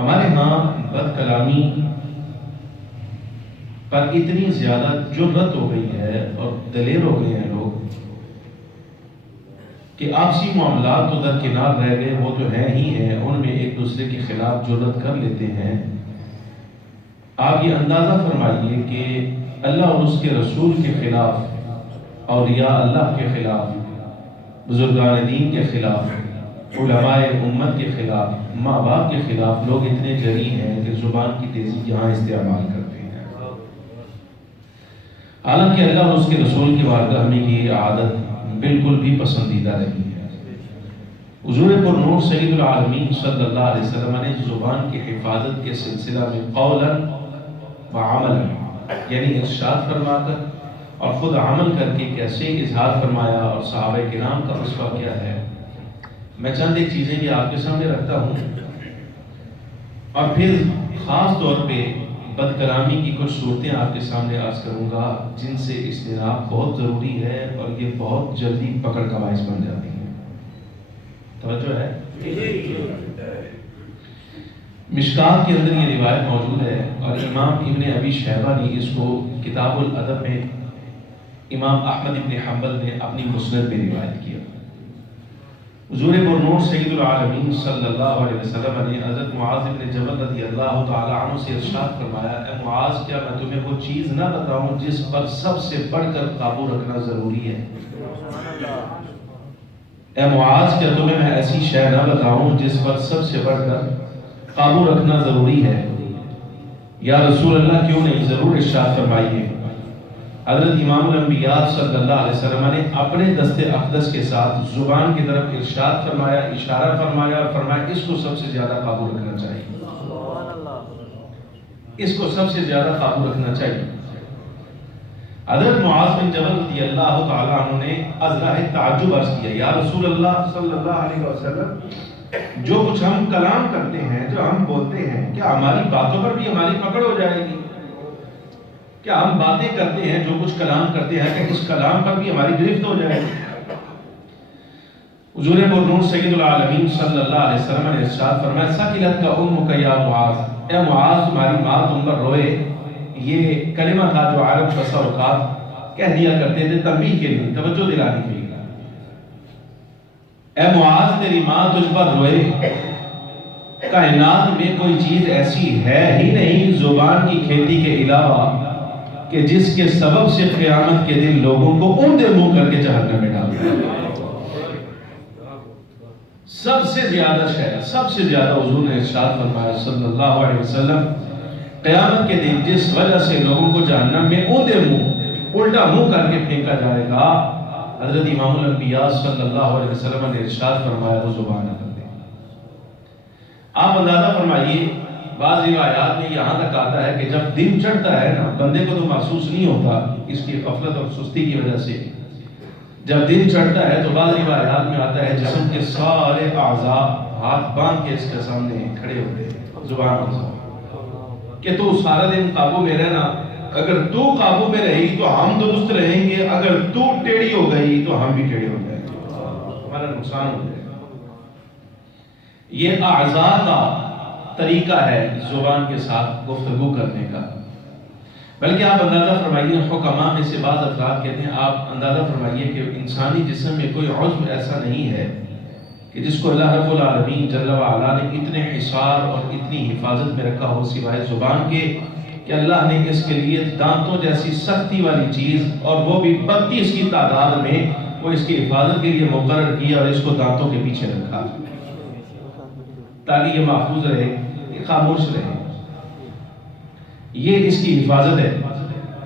ہمارے ہاں بد کلامی پر اتنی زیادہ جرأت ہو گئی ہے اور دلیر ہو گئے ہیں لوگ کہ آپسی معاملات تو درکنار رہ گئے، وہ تو ہیں ہی ہیں، ان میں ایک دوسرے کے خلاف جرأت کر لیتے ہیں۔ آپ یہ اندازہ فرمائیے کہ اللہ اور اس کے رسول کے خلاف، اولیاء اللہ کے خلاف، بزرگان دین کے خلاف، علماء امت کے خلاف، ماں باپ کے خلاف لوگ اتنے جری ہیں کہ زبان کی تیزی یہاں استعمال کرتے ہیں، حالانکہ اللہ اور اس کے رسول کی بارگاہ میں یہ عادت بالکل بھی پسندیدہ نہیں ہے۔ حضور پر نور سید العالمین صلی اللہ علیہ وسلم نے زبان کی حفاظت کے سلسلہ میں قولا و عملا، یعنی ارشاد فرما کر اور خود عمل کر کے کیسے اظہار فرمایا اور صحابہ کرام کا اسوہ کیا ہے۔ میں چند ایک چیزیں یہ آپ کے سامنے رکھتا ہوں اور پھر خاص طور پہ بد کلامی کی کچھ صورتیں آپ کے سامنے عرض کروں گا جن سے اجتناب بہت ضروری ہے اور یہ بہت جلدی پکڑ کا باعث بن جاتی ہیں۔ توجہ ہے؟ مشکات کے اندر یہ روایت موجود ہے اور امام ابن ابی شیبہ نے اس کو کتاب الادب میں، امام احمد ابن حنبل نے اپنی مسند میں روایت کیا۔ حضور پرنور سید العالمین صلی اللہ علیہ وسلم نے حضرت معاذ بن جبل رضی اللہ تعالی عنہ سے ارشاد فرمایا، اے معاذ کیا میں تمہیں وہ چیز نہ بتاؤں جس پر سب سے بڑھ کر قابو رکھنا ضروری ہے؟ اے معاذ کیا تمہیں میں ایسی شے نہ بتاؤں جس پر سب سے بڑھ کر قابو رکھنا ضروری ہے؟ یا رسول اللہ کیوں نہیں، ضرور ارشاد فرمائیے۔ حضرت امام الانبیاء صلی اللہ علیہ وسلم نے اپنے دست اقدس کے ساتھ زبان کی طرف ارشاد فرمایا، اشارہ فرمایا اور فرمایا اس کو سب سے زیادہ قابو رکھنا چاہیے، اس کو سب سے زیادہ قابو رکھنا چاہیے۔ حضرت معاذ بن جبل رضی اللہ تعالیٰ عنہ نے ازرہ تعجب عرض کیا، یا رسول اللہ صلی اللہ علیہ وسلم، جو کچھ ہم کلام کرتے ہیں، جو ہم بولتے ہیں، کیا ہماری باتوں پر بھی ہماری پکڑ ہو جائے گی؟ کیا ہم باتیں کرتے ہیں، جو کچھ کلام کرتے ہیں، کہ اس کلام پر بھی ہماری گرفت ہو جائے گی؟ حضور پرنور سید العالمین صلی اللہ علیہ وسلم نے ارشاد فرمایا، ثقلت کا امک یا معاذ، اے معاذ تمہاری ماں تم پر روئے۔ یہ کلمہ تھا جو عرب بسا اوقات کہہ دیا کرتے تھے تنبیہ کے لیے، توجہ دلانے کے لیے۔ اے معاذ تیری ماں تجھ پر روئے، کائنات میں کوئی چیز ایسی ہے ہی نہیں زبان کی کھیتی کے علاوہ کہ جس کے سبب سے قیامت کے دن لوگوں کو اوندے منہ کر کے جہنم میں ڈال دیا۔ سب سے زیادہ شہر، سب سے زیادہ حضور نے ارشاد فرمایا صلی اللہ علیہ وسلم، قیامت کے دن جس وجہ سے لوگوں کو جہنم میں اوندے منہ، الٹا منہ کر کے پھینکا جائے گا، حضرت امام الانبیاء صلی اللہ علیہ وسلم نے ارشاد فرمایا وہ زبان نہ دے۔ آپ اندازہ فرمائیے، بعض روایات میں یہاں تک آتا ہے کہ جب دن چڑھتا ہے نا، بندے کو تو محسوس نہیں ہوتا اس کی غفلت اور سستی کی وجہ سے، جب دن چڑھتا ہے تو بعض روایات میں آتا ہے جسم کے سارے اعضاء ہاتھ باندھ کے اس کے سامنے کھڑے ہوتے ہیں، زبان پر کہ تو سارا دن قابو میں رہنا، اگر تو قابو میں رہی تو ہم درست رہیں گے، اگر تو ٹیڑھی ہو گئی تو ہم بھی ٹیڑھے ہو جائیں گے، ہمارا نقصان ہو جائے گا۔ یہ اعضاء کا طریقہ ہے زبان کے ساتھ گفتگو کرنے کا۔ بلکہ آپ اندازہ فرمائیے، حکماء میں سے بعض افراد کہتے ہیں، آپ اندازہ فرمائیے کہ انسانی جسم میں کوئی عضو ایسا نہیں ہے کہ جس کو اللہ رب العالمین جل وعلا نے اتنے حصار اور اتنی حفاظت میں رکھا ہو سوائے زبان کے، کہ اللہ نے اس کے لیے دانتوں جیسی سختی والی چیز، اور وہ بھی 32 کی تعداد میں، وہ اس کی حفاظت کے لیے مقرر کیا اور اس کو دانتوں کے پیچھے رکھا تاکہ یہ محفوظ رہے، یہ خاموش رہے۔ یہ اس کی حفاظت ہے۔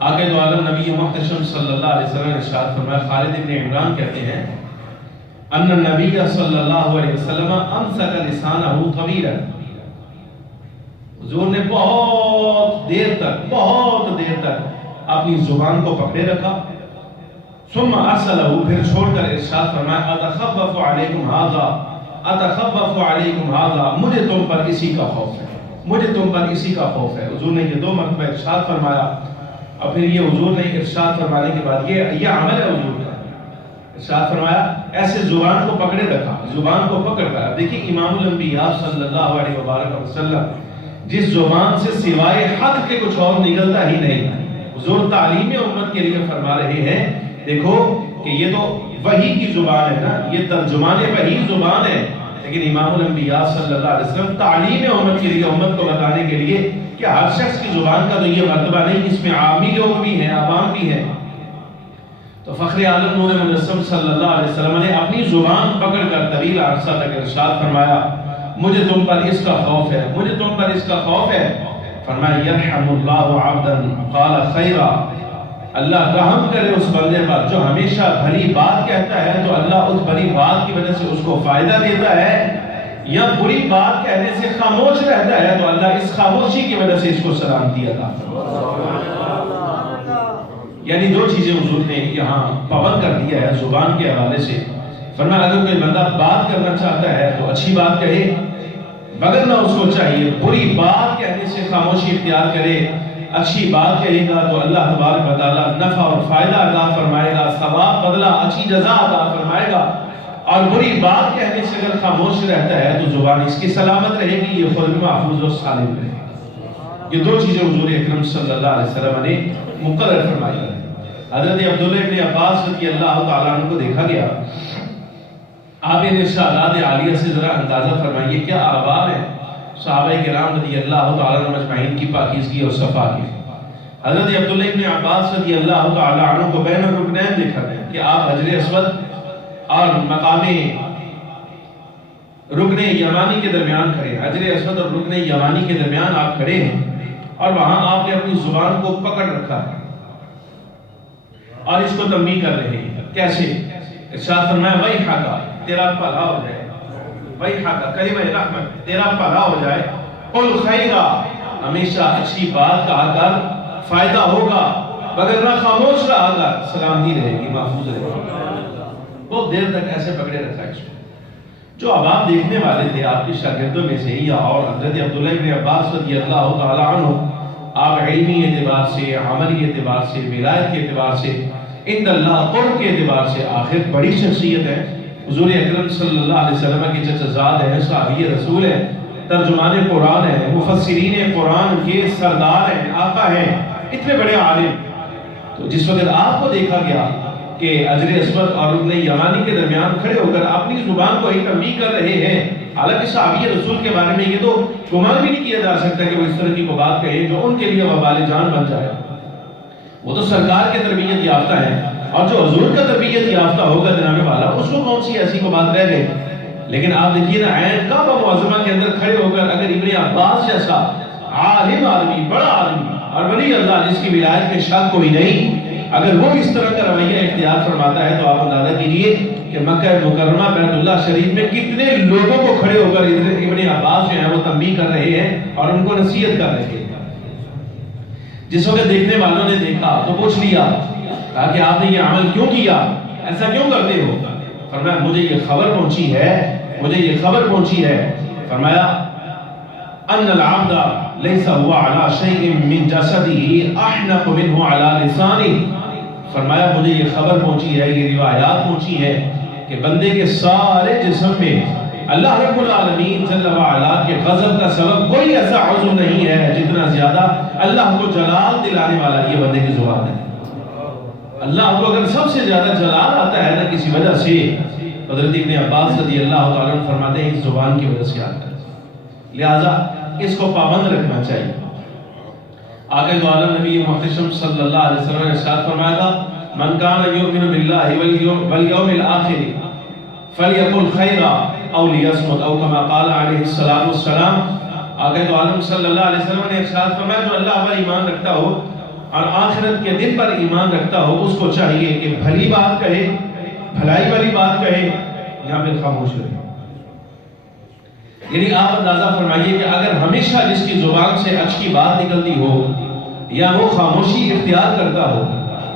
آقا دو عالم نبی محتشم صلی اللہ علیہ وسلم نے ارشاد فرمایا، خالد ابن عمران کہتے ہیں، ان النبی صلی اللہ علیہ وسلم امسک لسانہ طویلا، حضور نے بہت دیر تک اپنی زبان کو پکڑے رکھا، ثم ارسلہ، پھر چھوڑ کر ارشاد فرمایا، اتخفف علیکم ھذا، اتخفف علیکم ھذا، مجھے تم پر اسی کا خوف ہے، مجھے تم پر اسی کا خوف ہے۔ حضور نے یہ 2 مرتبہ ارشاد فرمایا، اور پھر یہ حضور نے ارشاد فرمانے کے بعد یہ عمل ہے حضور کا، ارشاد فرمایا ایسے زبان کو پکڑے رکھا، زبان کو پکڑ کر. دیکھیں امام الانبیاء صلی اللہ علیہ وبارک وسلم جس زبان سے سوائے حق کے کچھ اور نکلتا ہی نہیں، حضور تعلیم امت کے لیے فرما رہے ہیں دیکھو کہ یہ تو وحی کی زبان ہے نا، یہ ترجمان وحی زبان ہے، لیکن امام الانبیاء صلی اللہ علیہ وسلم تعلیم امت کے لیے، امت کو بتانے کے لیے کہ ہر شخص کی زبان کا تو یہ مرتبہ نہیں، اس میں عامی لوگ بھی ہیں، عوام بھی ہیں. تو فخر عالم نور مجسم صلی اللہ علیہ وسلم نے اپنی زبان پکڑ کر طویل عرصہ تک ارشاد فرمایا مجھے تم پر اس کا خوف ہے، مجھے تم پر اس کا خوف ہے. فرمایا یرحم اللہ عبدا قال خیرا، اللہ رحم کرے اس بندے پر جو ہمیشہ بھلی بات کہتا ہے تو اللہ اس بھلی بات کی وجہ سے اس کو فائدہ دیتا ہے، یا بری بات کہنے سے خاموش رہتا ہے تو اللہ اس خاموشی کی وجہ سے اس کو سلامتی عطا فرماتا ہے. یعنی دو چیزیں حضور نے یہاں پابند کر دیا ہے زبان کے حوالے سے. فرمایا اگر کوئی بندہ بات کرنا چاہتا ہے تو اچھی بات کہے، مگر نہ اس کو چاہیے بری بات کہنے سے خاموشی اختیار کرے. اچھی بات کہے گا تو اللہ تبارک و تعالیٰ نفع اور فائدہ عطا فرمائے گا، ثواب بدلہ اچھی جزا عطا فرمائے گا. اور بری بات کہنے سے اگر خاموش رہتا ہے تو زبان اس کی سلامت رہے گی، یہ خود محفوظ و سالم رہے گی. یہ دو چیزیں حضور اکرم صلی اللہ علیہ وسلم نے مقرر فرمائی ہیں. حضرت عبداللہ ابن عباس رضی اللہ تعالیٰ عنہ کو دیکھا گیا. آپ ان ارشادات عالیہ سے ذرا اندازہ فرمائیے کیا آباب ہیں صحابہ کرام رضی اللہ تعالیٰ عنہ مجمعین کی پاکیزگی اور صفا کی. حضرت عبداللہ ابن عباس رضی اللہ تعالیٰ عنہ کو بین الرکنین دیکھا گیا کہ آپ حجر اسود اور مقام رکن یمانی کے درمیان کھڑے ہیں. حجر اسود اور رکن یمانی کے درمیان آپ کھڑے ہیں اور وہاں آپ نے اپنی زبان کو پکڑ رکھا ہے اور اس کو تنبیہ کر رہے ہیں. کیسے؟ ارشاد فرمایا ویحک تیرا بھلا ہو جائے، ویحک کلمہ رحمت تیرا بھلا ہو جائے، قل خیرا ہمیشہ اچھی بات کہا کر فائدہ ہوگا، مگر نہ خاموش رہا کر سلامتی رہے گی، محفوظ رہے گی. بہت دیر تک ایسے پکڑے رکھا اس کو. جو اب آپ دیکھنے والے تھے آپ کے شاگردوں میں سے یا اور حضرت عبداللہ ابن عباس رضی اللہ تعالیٰ عنہ، آپ علمی اعتبار سے، عملی اعتبار سے، ولایت کے اعتبار سے، عند اللہ قرب کے اعتبار سے آخر بڑی شخصیت ہے. حضور اکرم صلی اللہ علیہ وسلم کے چچا زاد ہیں، صحابی رسول ہیں، ترجمان قرآن ہیں، مفسرین قرآن کے سردار ہیں، آقا ہیں، اتنے بڑے عالم. تو جس وقت آپ کو دیکھا گیا کہ حجر اسود اور رکن یمانی کے درمیان کھڑے ہو کر اپنی زبان کو ہی تنبیہ کر رہے ہیں، حالانکہ صحابی رسول کے بارے میں یہ تو گمان بھی نہیں کیا جا سکتا کہ وہ اس طرح کی کو بات کہیں جو ان کے لیے وبال جان بن جائے. وہ تو سرکار کے تربیت یافتہ ہیں، اور جو حضور کا تربیت یافتہ ہوگا جناب والا اس کو کون سی ایسی کو بات رہ گئی. لیکن آپ دیکھیے نا عین کعبہ معظمہ کے اندر کھڑے ہو کر اگر ابن عباس جیسا عالم آدمی، بڑا آدمی اور ولی اللہ جس کی ولایت میں شک کوئی نہیں، اگر وہ اس طرح کا رویہ اختیار فرماتا ہے تو آپ اندازہ کیجیے کہ مکہ مکرمہ بیت اللہ شریف میں کتنے لوگوں کو کھڑے ہو کر ابن عباس جو ہیں وہ تنبیہ کر رہے ہیں اور ان کو نصیحت کر رہے ہیں. جس وقت دیکھنے والوں نے دیکھا تو پوچھ لیا، کہا کہ آپ نے یہ عمل کیوں کیا، ایسا کیوں کرتے ہو؟ فرمایا مجھے یہ خبر پہنچی ہے، مجھے یہ خبر پہنچی ہے. فرمایا ان العبد ليس هو على شيء من جسده احنق منه على لسانه. فرمایا مجھے یہ خبر پہنچی ہے، یہ روایات پہنچی ہے کہ بندے کے سارے جسم میں اللہ رب العالمین جل وعلا کے غضب کا سبب کوئی ایسا عضو نہیں ہے جتنا زیادہ اللہ کو جلال دلانے والا یہ بندے کی زبان ہے. اللہ کو اگر سب سے زیادہ جلال آتا ہے نا کسی وجہ سے، حضرت ابن عباس رضی اللہ تعالیٰ عنہ فرماتے ہیں اس زبان کی وجہ سے آتا ہے. لہذا اس کو پابند رکھنا چاہیے. آقا دو عالم نبی محتشم صلی اللہ علیہ وسلم نے ارشاد فرمایا تھا من کان یؤمن باللہ والیوم الآخر فلیقل خیرا او لیصمت او کما قال علیہ الصلوۃ والسلام. آقا دو عالم صلی اللہ علیہ وسلم نے ارشاد فرمایا جو اللہ پر ایمان رکھتا ہو اور آخرت کے دن پر ایمان رکھتا ہو اس کو چاہیے کہ بھلی بات کہے، بھلائی والی بات کہے یا پھر خاموش رہے. یعنی آپ اندازہ فرمائیے کہ اگر ہمیشہ جس کی زبان سے اچھی بات نکلتی ہو یا وہ خاموشی اختیار کرتا ہو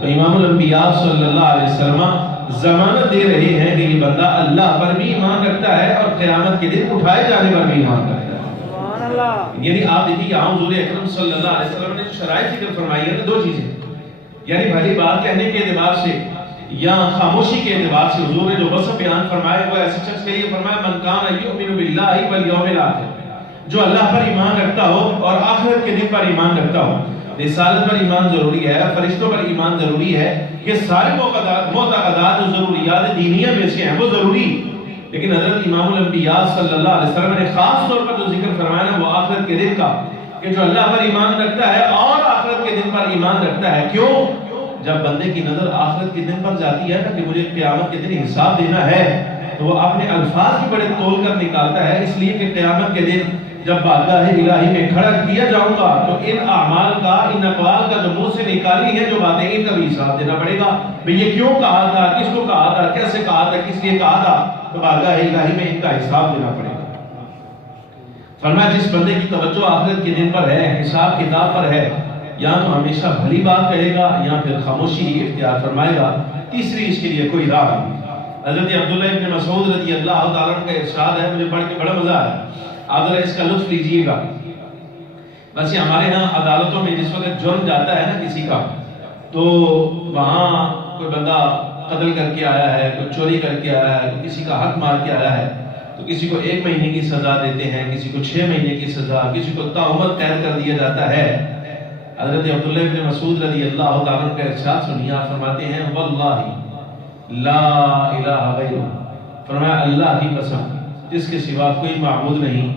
تو امام الانبیاء صلی اللہ علیہ وسلم ضمانت دے رہے ہیں کہ یہ بندہ اللہ پر بھی ایمان رکھتا ہے اور قیامت کے دن اٹھائے جانے پر بھی ایمان رکھتا ہے. یعنی آپ دیکھیے یہاں حضور اکرم صلی اللہ علیہ وسلم نے شرائط ذکر فرمائی ہے دو چیزیں، یعنی بھلی بات کہنے کے اعتبار سے یا خاموشی کے اعتبار سے حضور نے جو وصف بیان فرمائے وہ ایسے شخص کے لیے فرمایا من کان یؤمن باللہ والیوم الآخر، جو اللہ پر ایمان رکھتا ہو اور آخرت کے دن پر ایمان رکھتا ہو۔ رسالت پر ایمان ضروری ہے، فرشتوں پر ایمان ضروری ہے، یہ سارے معتقدات جو ضروریات دینیہ میں سے ہیں وہ ضروری، لیکن حضرت امام الانبیاء صلی اللہ علیہ وسلم نے خاص طور پر جو ذکر فرمایا نا وہ آخرت کے دن کا، کہ جو اللہ پر ایمان رکھتا ہے اور آخرت کے دن پر ایمان رکھتا ہے۔ کیوں؟ جب بندے کی نظر آخرت کے دن پر جاتی ہے نا کہ مجھے قیامت کے دن حساب دینا ہے، تو وہ اپنے الفاظ کی بڑے تول کر نکالتا ہے، اس لیے کہ قیامت کے دن جب بارگاہ الہی میں کھڑا کیا جاؤں گا تو ان اعمال کا، ان اقوال کا جو منہ سے نکالی ہیں جو باتیں، ان کا بھی حساب دینا پڑے گا۔ بھئی یہ کیوں کہا تھا، کس کو کہا تھا، کیسے کہا تھا، کس لیے کہا تھا، تو بارگاہ الہی میں ان کا حساب دینا پڑے گا۔ فرمایا جس بندے کی توجہ آخرت کے دن پر ہے، حساب کتاب پر ہے، یا تو ہمیشہ بھلی بات کہے گا یا پھر خاموشی اختیار فرمائے گا، تیسری اس کے لیے کوئی راہ نہیں۔ حضرت عبداللہ ابن مسعود رضی اللہ تعالیٰ عنہ کا ارشاد ہے، مجھے پڑھ کے بڑا مزہ آیا، آپ ذرا اس کا لطف لیجئے گا۔ بس یہ ہمارے ہاں عدالتوں میں جس وقت جرم جاتا ہے نا کسی کا، تو وہاں کوئی بندہ قتل کر کے آیا ہے، کوئی چوری کر کے آیا ہے، کوئی کسی کا حق مار کے آیا ہے، تو کسی کو 1 مہینے کی سزا دیتے ہیں، کسی کو 6 مہینے کی سزا، کسی کو تہمت قید کر دیا جاتا ہے۔ حضرت عبداللہ ابن مسعود رضی اللہ تعالیٰ عنہ کا ارشاد سنیے، آپ فرماتے ہیں واللہ لا الہ غیرہ، فرمایا اللہ کی قسم جس کے سوا کوئی معبود نہیں،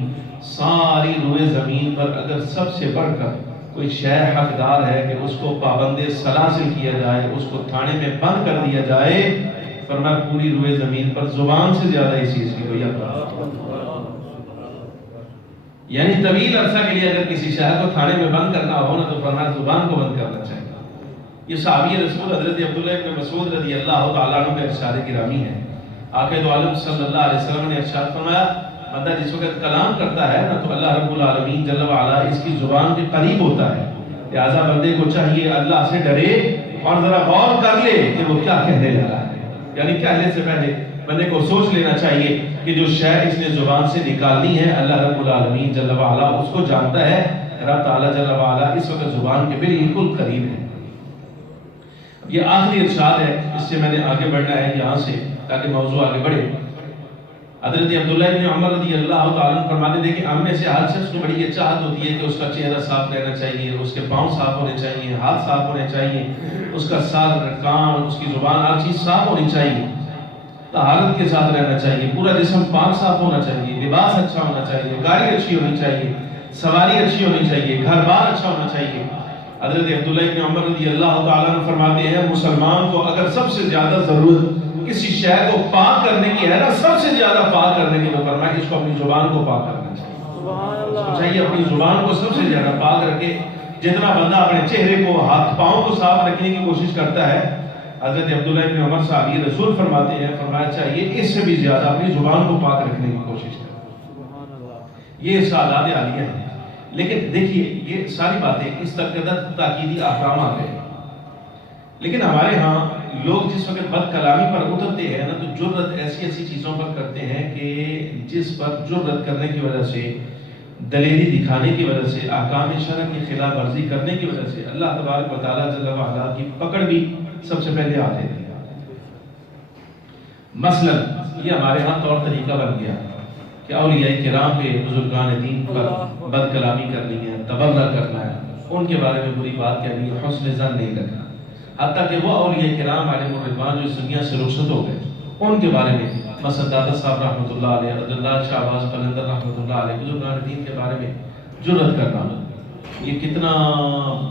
ساری روئے زمین پر اگر سب سے بڑھ کر کوئی شے حقدار ہے کہ اس کو پابند سلاسل کیا جائے، اس کو تھانے میں بند کر دیا جائے، فرمایا پوری روئے زمین پر زبان سے زیادہ اس چیز کی کوئی حقدار۔ یعنی طویل عرصہ کے لیے اگر کسی شہر کو تھانے میں بند کرنا ہو نا تو فرمایا زبان کو بند کرنا چاہیے۔ یہ صحابی رسول حضرت عبداللہ ابن مسعود رضی اللہ تعالیٰ عنہ کا ارشاد گرامی ہے۔ آقا دو عالم صلی اللہ علیہ وسلم نے ارشاد فرمایا بندہ جس وقت کلام کرتا ہے نا تو اللہ رب العالمین جل وعلا اس کی زبان کے قریب ہوتا ہے، لہٰذا بندے کو چاہیے اللہ سے ڈرے اور ذرا غور کر لے کہ وہ کیا کہنے لگا ہے، یعنی کہنے سے پہلے بندے کو سوچ لینا چاہیے کہ جو شے اس نے زبان سے نکالنی ہے اللہ رب العالمین جل وعلا اس کو جانتا ہے، رب تعالیٰ جل وعلا اس وقت زبان کے بالکل قریب ہے۔ یہ آخری ارشاد ہے، اس سے میں نے آگے بڑھنا ہے یہاں سے تاکہ موضوع آگے بڑھے۔ حضرت عبداللہ ابن عمر رضی اللہ تعالیٰ عنہ فرماتے تھے کہ ہم میں سے ہر شخص کو بڑی یہ چاہت ہوتی ہے کہ اس کا چہرہ صاف رہنا چاہیے، اس کے پاؤں صاف ہونے چاہیے، ہاتھ صاف ہونے چاہیے، اس کا سر، کان، اس کی زبان، ہر چیز صاف ہونی چاہیے، طہارت کے ساتھ رہنا چاہیے، پورا جسم پاک صاف ہونا چاہیے، لباس اچھا ہونا چاہیے، گاڑی اچھی ہونی چاہیے، سواری اچھی ہونی چاہیے، گھر بار اچھا ہونا چاہیے۔ حضرت عبداللہ ابن عمر رضی اللہ تعالیٰ عنہ فرماتے ہیں مسلمان کو اگر سب سے زیادہ ضرورت کسی شے کو پاک کرنے کی ہے نا، سب سے زیادہ پاک کرنے کی تو فرمایا اس کو اپنی زبان کو پاک کرنا چاہیے، اس کو چاہیے اپنی زبان کو سب سے زیادہ پاک رکھے۔ جتنا بندہ اپنے چہرے کو، ہاتھ پاؤں کو صاف رکھنے کی کوشش کرتا ہے، حضرت عبداللہ ابن عمر صحابی رسول فرماتے ہیں فرمایا چاہیے اس سے بھی زیادہ اپنی زبان کو پاک رکھنے کی کوشش کرے۔ یہ سعادات عالیہ ہیں، لیکن دیکھیے یہ ساری باتیں اس قدر تاکیدی احکام آ گئے، لیکن ہمارے ہاں لوگ جس وقت بد کلامی پر اترتے ہیں نا تو جرت ایسی چیزوں پر کرتے ہیں کہ جس پر جرت کرنے کی وجہ سے، دلیری دکھانے کی وجہ سے، احکام شرع کی خلاف ورزی کرنے کی وجہ سے اللہ تبارک و تعالیٰ جل وعلا کی پکڑ بھی سب سے پہلے آتے ہیں۔ مثلا یہ ہمارے ہاں طور طریقہ بن گیا کہ اولیاء کرام پہ، بزرگان دین پر بد کلامی کرنی ہے، تبرہ کرنا ہے، ان کے بارے میں بری بات کہنی ہے، حسن ظن نہیں رکھنا، حتیٰ کہ وہ اولیاء کرام علیہ الرضوان جو اس دنیا سے رخصت ہو گئے ان کے بارے میں، مثلا دادا صاحب رحمۃ اللہ علیہ، عبداللہ شاہ عباس قلندر رحمۃ اللہ علیہ، بزرگان دین کے بارے میں جرت کرنا، یہ کتنا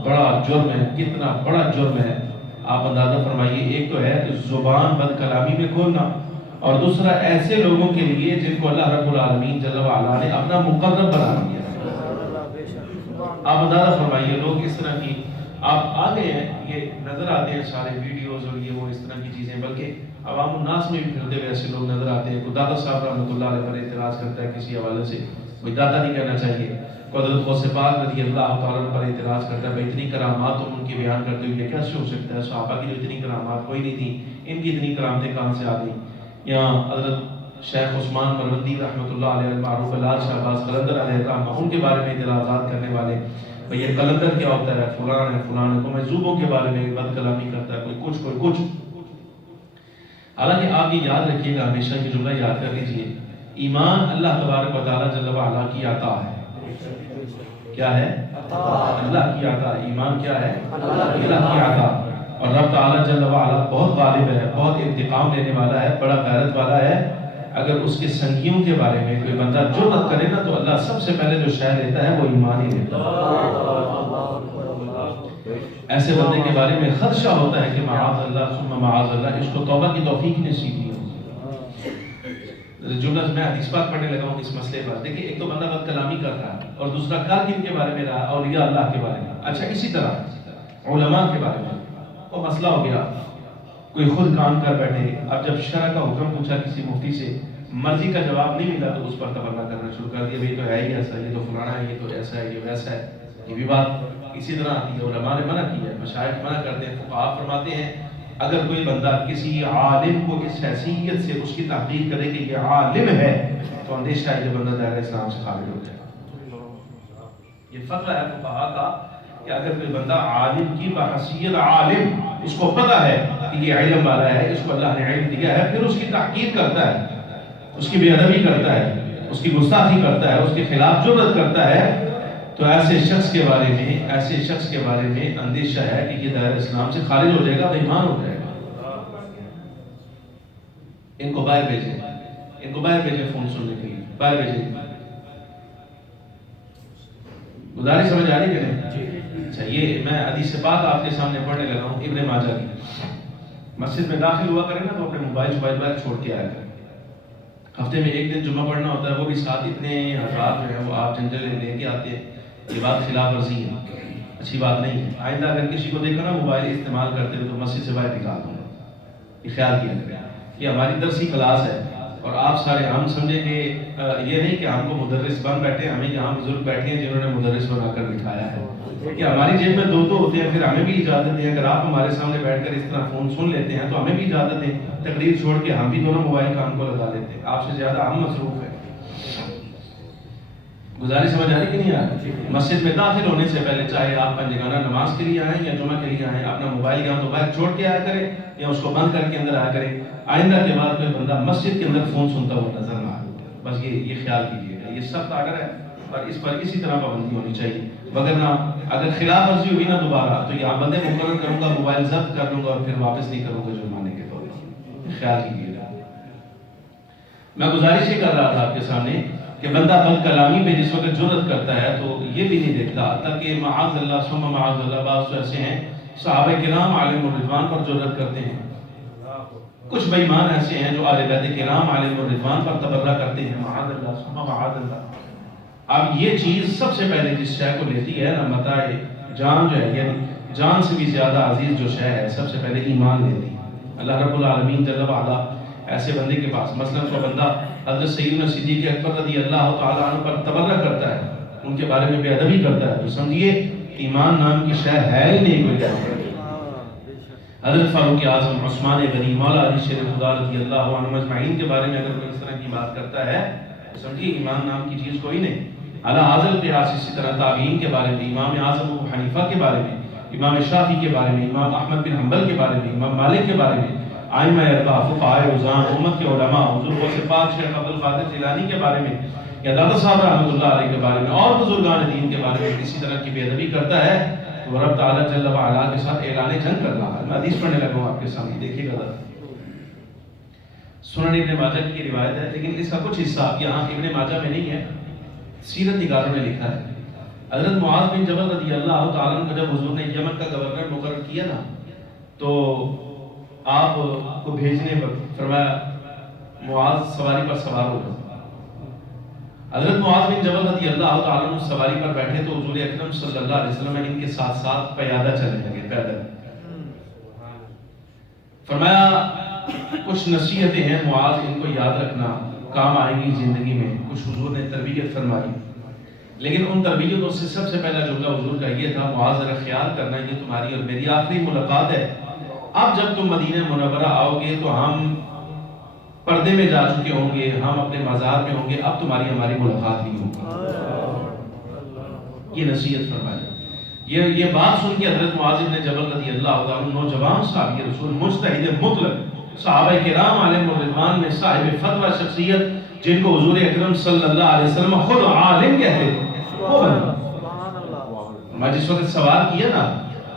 بڑا جرم ہے، کتنا بڑا جرم ہے۔ آپ اندازہ فرمائیے، ایک تو ہے کہ زبان بد کلامی میں کھولنا، اور دوسرا ایسے لوگوں کے لیے جن کو اللہ رب العالمین جل وعلا نے اپنا مقرب بنا دیا۔ آپ اندازہ فرمائیے لوگ اس طرح کی، آپ آگے ہیں یہ نظر آتے ہیں سارے ویڈیوز اور یہ وہ اس طرح کی چیزیں، بلکہ عوام الناس میں بھی پھرتے ہوئے ایسے لوگ نظر آتے ہیں۔ کوئی دادا صاحب رحمۃ اللہ علیہ پر اعتراض کرتا ہے کسی حوالے سے، کوئی دادا نہیں کہنا چاہیے، کوئی حضرت غوث پاک رضی اللہ تعالیٰ پر اعتراض کرتا ہے، اتنی کرامات تم ان کی بیان کرتے ہوئے کیسے ہو سکتا ہے، صحابہ کی اتنی کرامات کوئی نہیں تھی، ان کی اتنی کرامتیں کہاں سے آ گئیں۔ یہاں حضرت شیخ عثمان مروندی رحمۃ اللہ علیہ، معروف لال شاہ عباس قلندر علیہ الرحمہ، ان کے بارے میں اعتراضات کرنے والے، بھئی یہ قلندر کیا ہوتا ہے، فلان ہے، فلان ہے، کوئی مجذوبوں کے بارے میں بد کلامی کرتا ہے، کوئی کچھ کوئی کچھ۔ حالانکہ آپ یہ یاد رکھیے گا، ہمیشہ یہ جملہ یاد کر لیجیے، ایمان اللہ تبارک و تعالیٰ جل وعلا کی عطا ہے۔ کیا ہے؟ اللہ کی عطا۔ ایمان کیا ہے؟ اللہ کی عطا۔ اور رب تعالیٰ جل وعلا بہت غالب ہے، بہت انتقام لینے والا ہے، بڑا غیرت والا ہے۔ اگر اس کے سنگیوں کے بارے میں کوئی بندہ جرأت کرے نا تو اللہ سب سے پہلے جو شے لیتا ہے وہ ایمان ہی لیتا ہے۔ ایسے بندے کے بارے میں خدشہ ہوتا ہے کہ معاذ اللہ ثم معاذ اللہ، اس کو توبہ کی توفیق نصیب نہیں ہوتی۔ جملہ میں حدیث پاک پڑھنے لگا ہوں اس مسئلے پر۔ دیکھیں، ایک تو بندہ بد کلامی کر رہا ہے اور دوسرا کار کن کے بارے میں رہا، اولیاء اللہ کے بارے میں۔ اچھا، اسی طرح علماء کے بارے میں وہ مسئلہ ہو گیا، کوئی خود کام کر بیٹھے، اب جب شرع کا حکم پوچھا کسی مفتی سے، مرضی کا جواب نہیں ملا تو اس پر تبرہ کرنا شروع کر دیا، بھئی تو ہے ہی ایسا، یہ تو فلانا ہے، یہ تو ایسا ہے، یہ ویسا ہے۔ یہ بھی بات اسی طرح آتی ہے، علماء نے منع کی ہے، مشائخ منع کرتے ہیں، فقہاء فرماتے ہیں اگر کوئی بندہ کسی عالم کو اس حیثیت سے اس کی تحقیق کرے کہ یہ عالم ہے تو اندیشہ ہے کہ بندہ دائرہ اسلام سے خارج ہو جائے۔ یہ فتویٰ ہے فقہاء کا کہ اگر کوئی بندہ عالم کی بحیثیت عالم، اس کو پتہ ہے کہ یہ علم والا ہے، اس کو اللہ نے علم دیا ہے، پھر اس کی تحقیق کرتا ہے، اس کی بے ادبی کرتا ہے، اس کی گستاخی کرتا ہے، اس کے خلاف جرأت کرتا ہے، تو ایسے شخص کے بارے میں اندیشہ ہے کہ یہ دائرہ اسلام سے خارج ہو جائے گا، بے ایمان ہو جائے گا۔ ان کو باہر بھیجیں فون سننے کے لیے، باہر بھیجیں۔ گزارش سمجھ آ رہی کہ نہیں؟ اچھا، یہ میں حدیث پاک آپ کے سامنے پڑھنے لگا ہوں ابن ماجہ کی۔ مسجد میں داخل ہوا کریں نا تو اپنے موبائل باہر چھوڑ کے آیا کریں۔ ہفتے میں ایک دن جمعہ پڑھنا ہوتا ہے، وہ بھی ساتھ اتنے حضرات جو ہیں وہ آپ جنجل لے کے آتے ہیں، یہ بات خلاف ورزی ہے، اچھی بات نہیں ہے۔ آئندہ اگر کسی کو دیکھا نا موبائل استعمال کرتے ہوئے تو مسجد سے باہر نکال دوں گا۔ یہ خیال کیا کریں، یہ ہماری درسی کلاس ہے اور آپ سارے ہم سمجھیں کہ یہ نہیں کہ ہم کو مدرس بن بیٹھے، ہمیں یہاں بزرگ بیٹھے ہیں جنہوں نے مدرس بنا کر بٹھایا ہے، کہ ہماری جیب میں دو ہوتے ہیں، پھر ہمیں بھی اجازت دیں اگر آپ ہمارے سامنے بیٹھ کر اس طرح فون سن لیتے ہیں تو ہمیں بھی اجازت دیں، تقریر چھوڑ کے ہم بھی دونوں موبائل کام کو لگا لیتے ہیں، آپ سے زیادہ ہم مصروف ہیں۔ گزارش سمجھ آ رہی کہ نہیں آ رہی؟ مسجد میں داخل ہونے سے پہلے چاہے آپ پنجگانہ نماز کے لیے آئیں یا جمعہ کے لیے آئیں، اپنا موبائل یہاں تو باہر چھوڑ کے آیا کریں یا اس کو بند کر کے اندر آیا کریں۔ آئندہ کے بعد کوئی بندہ مسجد کے اندر فون سنتا ہوا نظر نہ آئے، بس یہ خیال کیجیے گا، یہ سخت آرڈر ہے اور اس پر اسی طرح پابندی ہونی چاہیے، وگرنہ اگر خلاف ورزی ہوگی نا دوبارہ تو یہاں بندے مقرر کروں گا، موبائل ضبط کر لوں گا اور پھر واپس نہیں کروں گا جرمانے کے طور پر، خیال کیجیے گا۔ میں گزارش یہ کر رہا تھا آپ کے سامنے کہ بندہ بد کلامی پہ جس وقت جرأت کرتا ہے تو یہ بھی نہیں دیکھتا تاکہ معاذ اللہ ثم معاذ اللہ، بعض تو ایسے ہیں صحابہ کرام علیہ الرضوان پر جرأت کرتے ہیں، کچھ بے ایمان ایسے ہیں جو اہل بیت کرام علیہ الرضوان پر تبرہ کرتے ہیں، معاذ اللہ ثم معاذ اللہ۔ اب یہ چیز سب سے پہلے جس شے کو لیتی ہے نا، متاع جان جو ہے، یعنی جان سے بھی زیادہ عزیز جو شے ہے، سب سے پہلے ایمان لیتی ہے۔ اللہ رب العالمین جل وعلا ایسے بندے کے پاس، مثلا کوئی بندہ حضرت سیدنا صدیق اکبر رضی اللہ تعالیٰ عنہ پر تبرہ کرتا ہے، ان کے بارے میں بے ادبی کرتا ہے، تو سمجھیے ایمان نام کی شے ہے ہی نہیں کوئی۔ حضرت فاروق اعظم، عثمان غنی، مولا علی شیر خدا رضی اللہ عنہ مجمعین کے بارے میں اگر کوئی اس طرح کی بات کرتا ہے تو سمجھیے ایمان نام کی چیز کوئی نہیں۔ علی حاضر قیاس اسی طرح تابعین کے بارے میں، امام اعظم ابو حنیفہ کے بارے میں، امام شافعی کے بارے میں، امام احمد بن حنبل کے بارے میں، امام مالک کے بارے میں، ائمہ اربعہ، فقہاء اعظام، امت کے علماء، حضور غوث پاک شیخ عبد القادر جیلانی کے بارے میں یا دادا صاحب رحمۃ اللہ علیہ کے بارے میں اور بزرگان دین کے بارے میں اسی طرح کی بے ادبی کرتا ہے تو رب تعالیٰ جل وعلا کے ساتھ اعلان جنگ کر رہا ہے۔ میں حدیث پڑھنے لگا ہوں آپ کے سامنے، دیکھیے گا ذرا۔ سنن ابن ماجہ کی روایت ہے، لیکن اس کا کچھ حصہ یہاں ابن ماجہ میں نہیں ہے، سیرت نگاروں نے لکھا ہے۔ حضرت معاذ بن جبل رضی اللہ تعالیٰ عنہ کو جب حضور نے یمن کا گورنر مقرر کیا نا تو آپ کو بھیجنے وقت فرمایا معاذ سواری پر سوار ہو گئے۔ حضرت معاذ بن جبل رضی اللہ تعالیٰ عنہ سواری پر بیٹھے تو حضور اکرم صلی اللہ علیہ وسلم ان کے ساتھ ساتھ پیادہ چلنے لگے، پیدل۔ فرمایا کچھ نصیحتیں ہیں معاذ، ان کو یاد رکھنا، کام آئیں گی زندگی میں۔ کچھ حضور نے تربیت فرمائی، لیکن ان تربیتوں سے سب سے پہلا جملہ حضور کا یہ تھا، معاذ ذرا خیال کرنا، یہ تمہاری اور میری آخری ملاقات ہے۔ اب جب تم مدینہ منورہ آؤ گے تو ہم پردے میں جا چکے ہوں گے، ہم اپنے مزار میں ہوں گے، اب تمہاری ہماری ملاقات نہیں ہوگی۔ یہ نصیحت فرمائی۔ یہ بات سن کے حضرت معاذ بن جبل رضی اللہ عنہ، نوجوان صحابی رسول، مجتہد مطلق، صحابہ کرام علیہ الرضوان میں صاحب فتویٰ شخصیت جن کو حضور اکرم صلی اللہ علیہ وسلم خود عالم کہتے تھے وہ بنا۔ میں جس وقت سوال کیا نا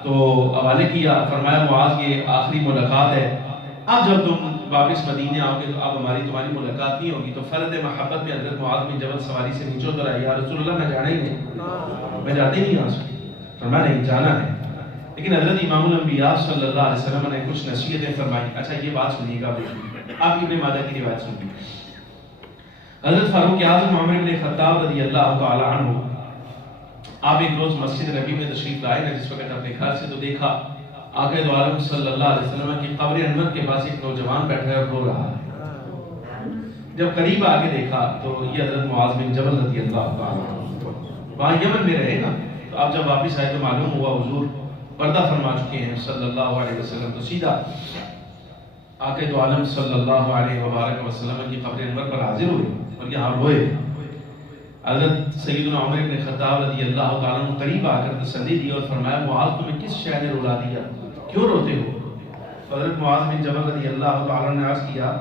تو حوالے کیا، فرمایا معاذ یہ آخری ملاقات ہے، اب جب تم واپس مدینے آؤ گے تو اب تمہاری ملاقات نہیں ہوگی۔ تو فرد محبت میں حضرت معاذ بن جبل سواری سے نیچے اتر آئے، یا رسول اللہ میں جانا ہی نہیں، میں جاتے ہی نہیں آ سکتی۔ فرمایا نہیں جانا ہے، لیکن حضرت امام الانبیاء صلی اللہ علیہ وسلم نے کچھ نصیحتیں فرمائی۔ اچھا یہ بات سنیے گا، آپ ابن ماجہ کی روایت سنیے۔ حضرت فاروق اعظم عمر بن خطاب رضی اللہ تعالی عنہ آپ ایک روز مسجد نبی میں تشریف لائے نا، جس وقت اپنے گھر سے تو دیکھا آقا دو عالم صلی اللہ علیہ وسلم کی قبر انور کے پاس ایک نوجوان بیٹھا ہے اور رو رہا ہے۔ جب قریب آگے دیکھا تو یہ حضرت معاذ بن جبل رضی اللہ تعالی وہاں یمن میں رہے نا، تو اب جب واپس آئے تو معلوم ہوا حضور پردہ فرما چکے ہیں صلی اللہ علیہ وسلم، تو سیدھا آقا دو عالم صلی اللہ علیہ وآلہ وسلم کی قبر انور پر حاضر ہوئے اور یہاں روئے۔ حضرت سیدنا عمر بن خطاب رضی اللہ تعالیٰ عنہ قریب آ کر تسلی دی اور فرمایا معاذ تمہیں کس شے نے رلا دیا، کیوں روتے ہو؟ حضرت معاذ بن جبل رضی اللہ تعالیٰ عنہ نے عرض کیا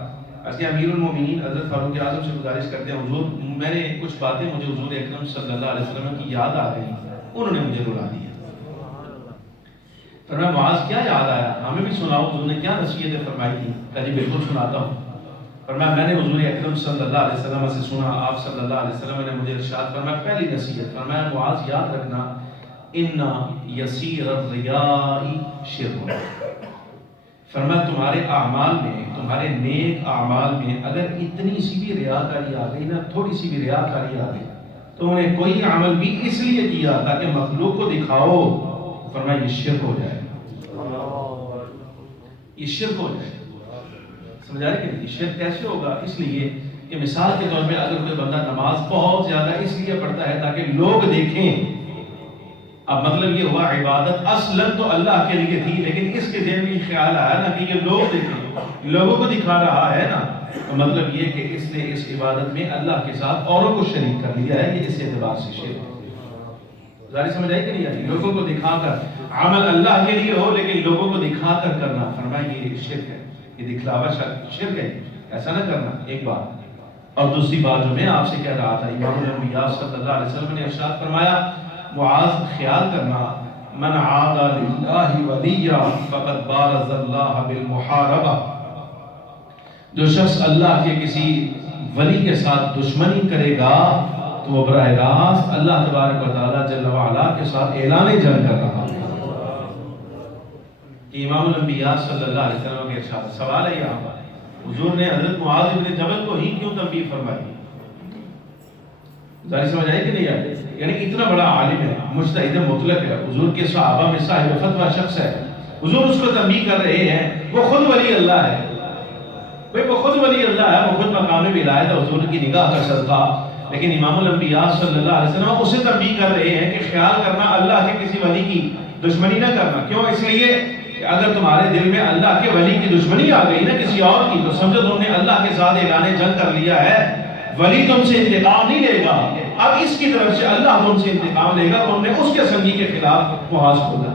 امیر المومنین حضرت فاروق اعظم سے گزارش کرتے ہیں حضور میں نے کچھ باتیں مجھے حضور اکرم صلی اللہ علیہ وسلم کی یاد آ گئی، انہوں نے مجھے رلا دیا۔ فرمایا معاذ کیا یاد آیا، ہمیں بھی سناؤ حضور نے کیا نصیحتیں فرمائی تھی؟ کہا جی بالکل سناتا ہوں۔ فرمایا میں نے حضور اکرم صلی اللہ علیہ وسلم سے سنا، آپ صلی اللہ علیہ وسلم نے مجھے ارشاد فرمایا پہلی نصیحت، فرمایا معاذ یاد رکھنا ان یسیر الریاء شرک، فرمایا تمہارے اعمال میں، تمہارے نیک اعمال میں اگر اتنی سی بھی ریاکاری آ گئی نا، تھوڑی سی بھی ریاکاری آ گئی، تو انہوں نے کوئی عمل بھی اس لیے کیا تاکہ مخلوق کو دکھاؤ، فرمایا یہ شرک ہو جائے، یہ شرک ہو جائے۔ سمجھا رہے کہ شرک کیسے ہوگا؟ اس لیے کہ مثال کے طور پہ اگر کوئی بندہ نماز بہت زیادہ اس لیے پڑھتا ہے تاکہ لوگ دیکھیں، اب مطلب یہ ہوا عبادت اصلاً تو اللہ کے لیے تھی، لیکن اس کے ذہن میں خیال آیا نا کہ یہ لوگ دیکھیں، لوگوں کو دکھا رہا ہے نا، تو مطلب یہ کہ اس نے اس عبادت میں اللہ کے ساتھ اوروں کو شریک کر لیا ہے، یہ اس اعتبار سے شرک ہے۔ ظاہر سمجھ آئی کہ نہیں آئی؟ لوگوں کو دکھا کر عمل اللہ کے لیے ہو لیکن لوگوں کو دکھا کر کرنا، فرمایا یہ شرک ہے، یہ دکھلاوا شرک ہے، ایسا نہ کرنا، ایک بات۔ اور دوسری بات جو میں آپ سے کہہ رہا تھا، امام الانبیاء صلی اللہ علیہ وسلم نے ارشاد فرمایا معاذ خیال کرنا من عاد للہ ولیا فقد بارز اللہ بالمحاربہ، جو شخص اللہ کے کسی ولی کے ساتھ دشمنی کرے گا تو وہ براہ راست اللہ تبارک و تعالیٰ جل وعلا کے ساتھ اعلان جنگ کر رہا ہے۔ امام الانبیاء صلی اللہ علیہ وسلم کے ارشاد، سوال ہے یہاں پر حضور نے حضرت معاذ بن جبل کو ہی کیوں تنبیہ فرمائی؟ ظاہر سمجھ آئی کہ نہیں آئی؟ یعنی اتنا بڑا عالم ہے، مجتہد مطلق ہے، حضور کے صحابہ میں صاحب فتویٰ شخص ہے، حضور اس کو تنبیہ کر رہے ہیں، وہ خود ولی اللہ ہے، وہ خود ولی اللہ ہے، وہ خود مقام ولایت ہے حضور کی نگاہ کا صدقہ، لیکن امام الانبیاء صلی اللہ علیہ وسلم اسے تنبیہ کر رہے ہیں کہ خیال کرنا اللہ کے کسی ولی کی دشمنی نہ کرنا۔ کیوں؟ اس لیے کہ اگر تمہارے دل میں اللہ کے ولی کی دشمنی آ گئی نا کسی اور کی، تو سمجھو تم نے اللہ کے ساتھ اعلان جنگ کر لیا ہے، ولی تم سے انتقام نہیں لے گا، اب اس کی طرف سے اللہ تم سے انتقام لے گا، تم نے اس کے سنگی کے خلاف محاذ کھولا۔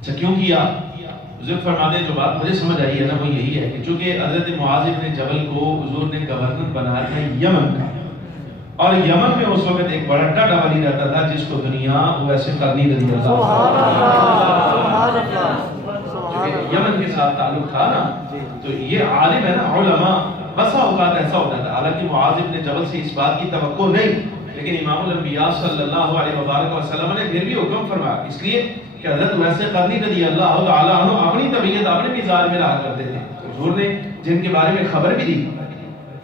اچھا کیوں کیا؟ حضور فرماتے ہیں جو بات مجھے سمجھ آئی ہے نا وہ یہی ہے کہ چونکہ حضرت معاذ بن جبل کو حضور نے گورنر بنایا تھا یمن کا، اور یمن میں اس وقت ایک بڑا ٹاٹا ولی رہتا تھا جس کو دنیا ویسے قرنی رضی اللہ یمن کے ساتھ تعلق تھا نا، تو یہ عالم ہے نا، علماء بسا اوقات ایسا ہوتا تھا، حالانکہ معاذ بن جبل سے اس بات کی توقع نہیں، لیکن امام الانبیاء صلی اللہ علیہ وسلم نے پھر بھی حکم فرمایا، اس لیے کہ حضرت ویسے قرنی رضی اللہ تعالیٰ عنہ اپنی طبیعت اپنے مزاج میں رہا کرتے تھے، حضور نے جن کے بارے میں خبر بھی دی،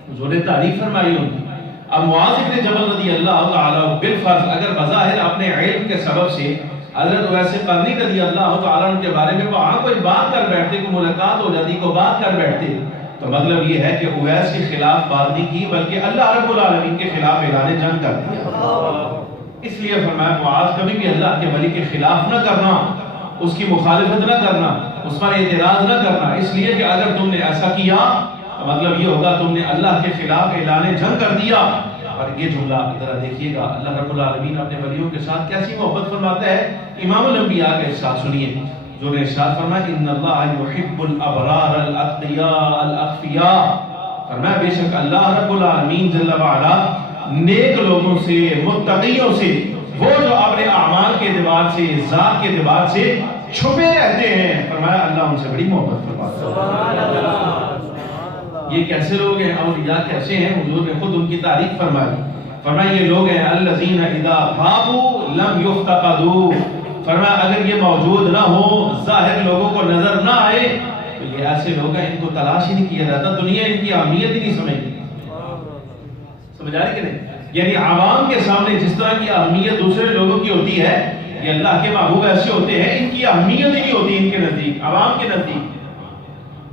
حضور نے تعریف فرمائی ان کی۔ اب معاذ بن جبل رضی اللہ تعالیٰ بالفرض اگر بظاہر اپنے علم کے سبب سے حضرت ویسے قرنی رضی اللہ تعالیٰ عنہ کے بارے میں وہاں کوئی بات کر بیٹھتے، کوئی ملاقات ہو جاتی، کوئی بات کر بیٹھتے، تو مطلب یہ ہے کہ اویس کے خلاف بات نہیں کی بلکہ اللہ رب العالمین کے خلاف اعلان جنگ کر دیا۔ اس لیے فرمایا معاذ کبھی بھی اللہ کے ولی کے خلاف نہ کرنا، اس کی مخالفت نہ کرنا، اس پر اعتراض نہ کرنا، اس لیے کہ اگر تم نے ایسا کیا تو مطلب یہ ہوگا تم نے اللہ کے خلاف اعلان جنگ کر دیا۔ اور یہ جملہ ذرا دیکھیے گا اللہ رب العالمین اپنے ولیوں کے ساتھ کیسی محبت فرماتا ہے۔ امام الانبیاء کا ارشاد سنیے، حضور نے ارشاد فرمایا ان اللہ یحب الابرار الاتقیاء الاخفیاء، فرمایا بے شک اللہ رب العالمین جل وعلا نیک لوگوں سے، متقیوں سے، وہ جو اپنے اعمال کے اعتبار سے، ذات کے اعتبار سے چھپے رہتے ہیں، فرمایا اللہ ان سے بڑی محبت فرماتا ہے۔ یہ کیسے لوگ ہیں؟ اولیاء کیسے ہیں؟ حضور نے خود ان کی تعریف فرمائی، فرمایا یہ لوگ ہیں الذین اذا غابوا لم یفتقدوا، فرمایا اگر یہ موجود نہ ہو، ظاہر لوگوں کو نظر نہ آئے، تو یہ ایسے لوگ ہیں ان کو تلاش ہی نہیں کیا جاتا، دنیا ان کی اہمیت ہی نہیں سمجھتی۔ سمجھ آ رہی کہ نہیں؟ یعنی عوام کے سامنے جس طرح کی اہمیت دوسرے لوگوں کی ہوتی ہے، یہ اللہ کے محبوب ایسے ہوتے ہیں ان کی اہمیت ہی نہیں ہوتی ان کے نزدیک، عوام کے نزدیک۔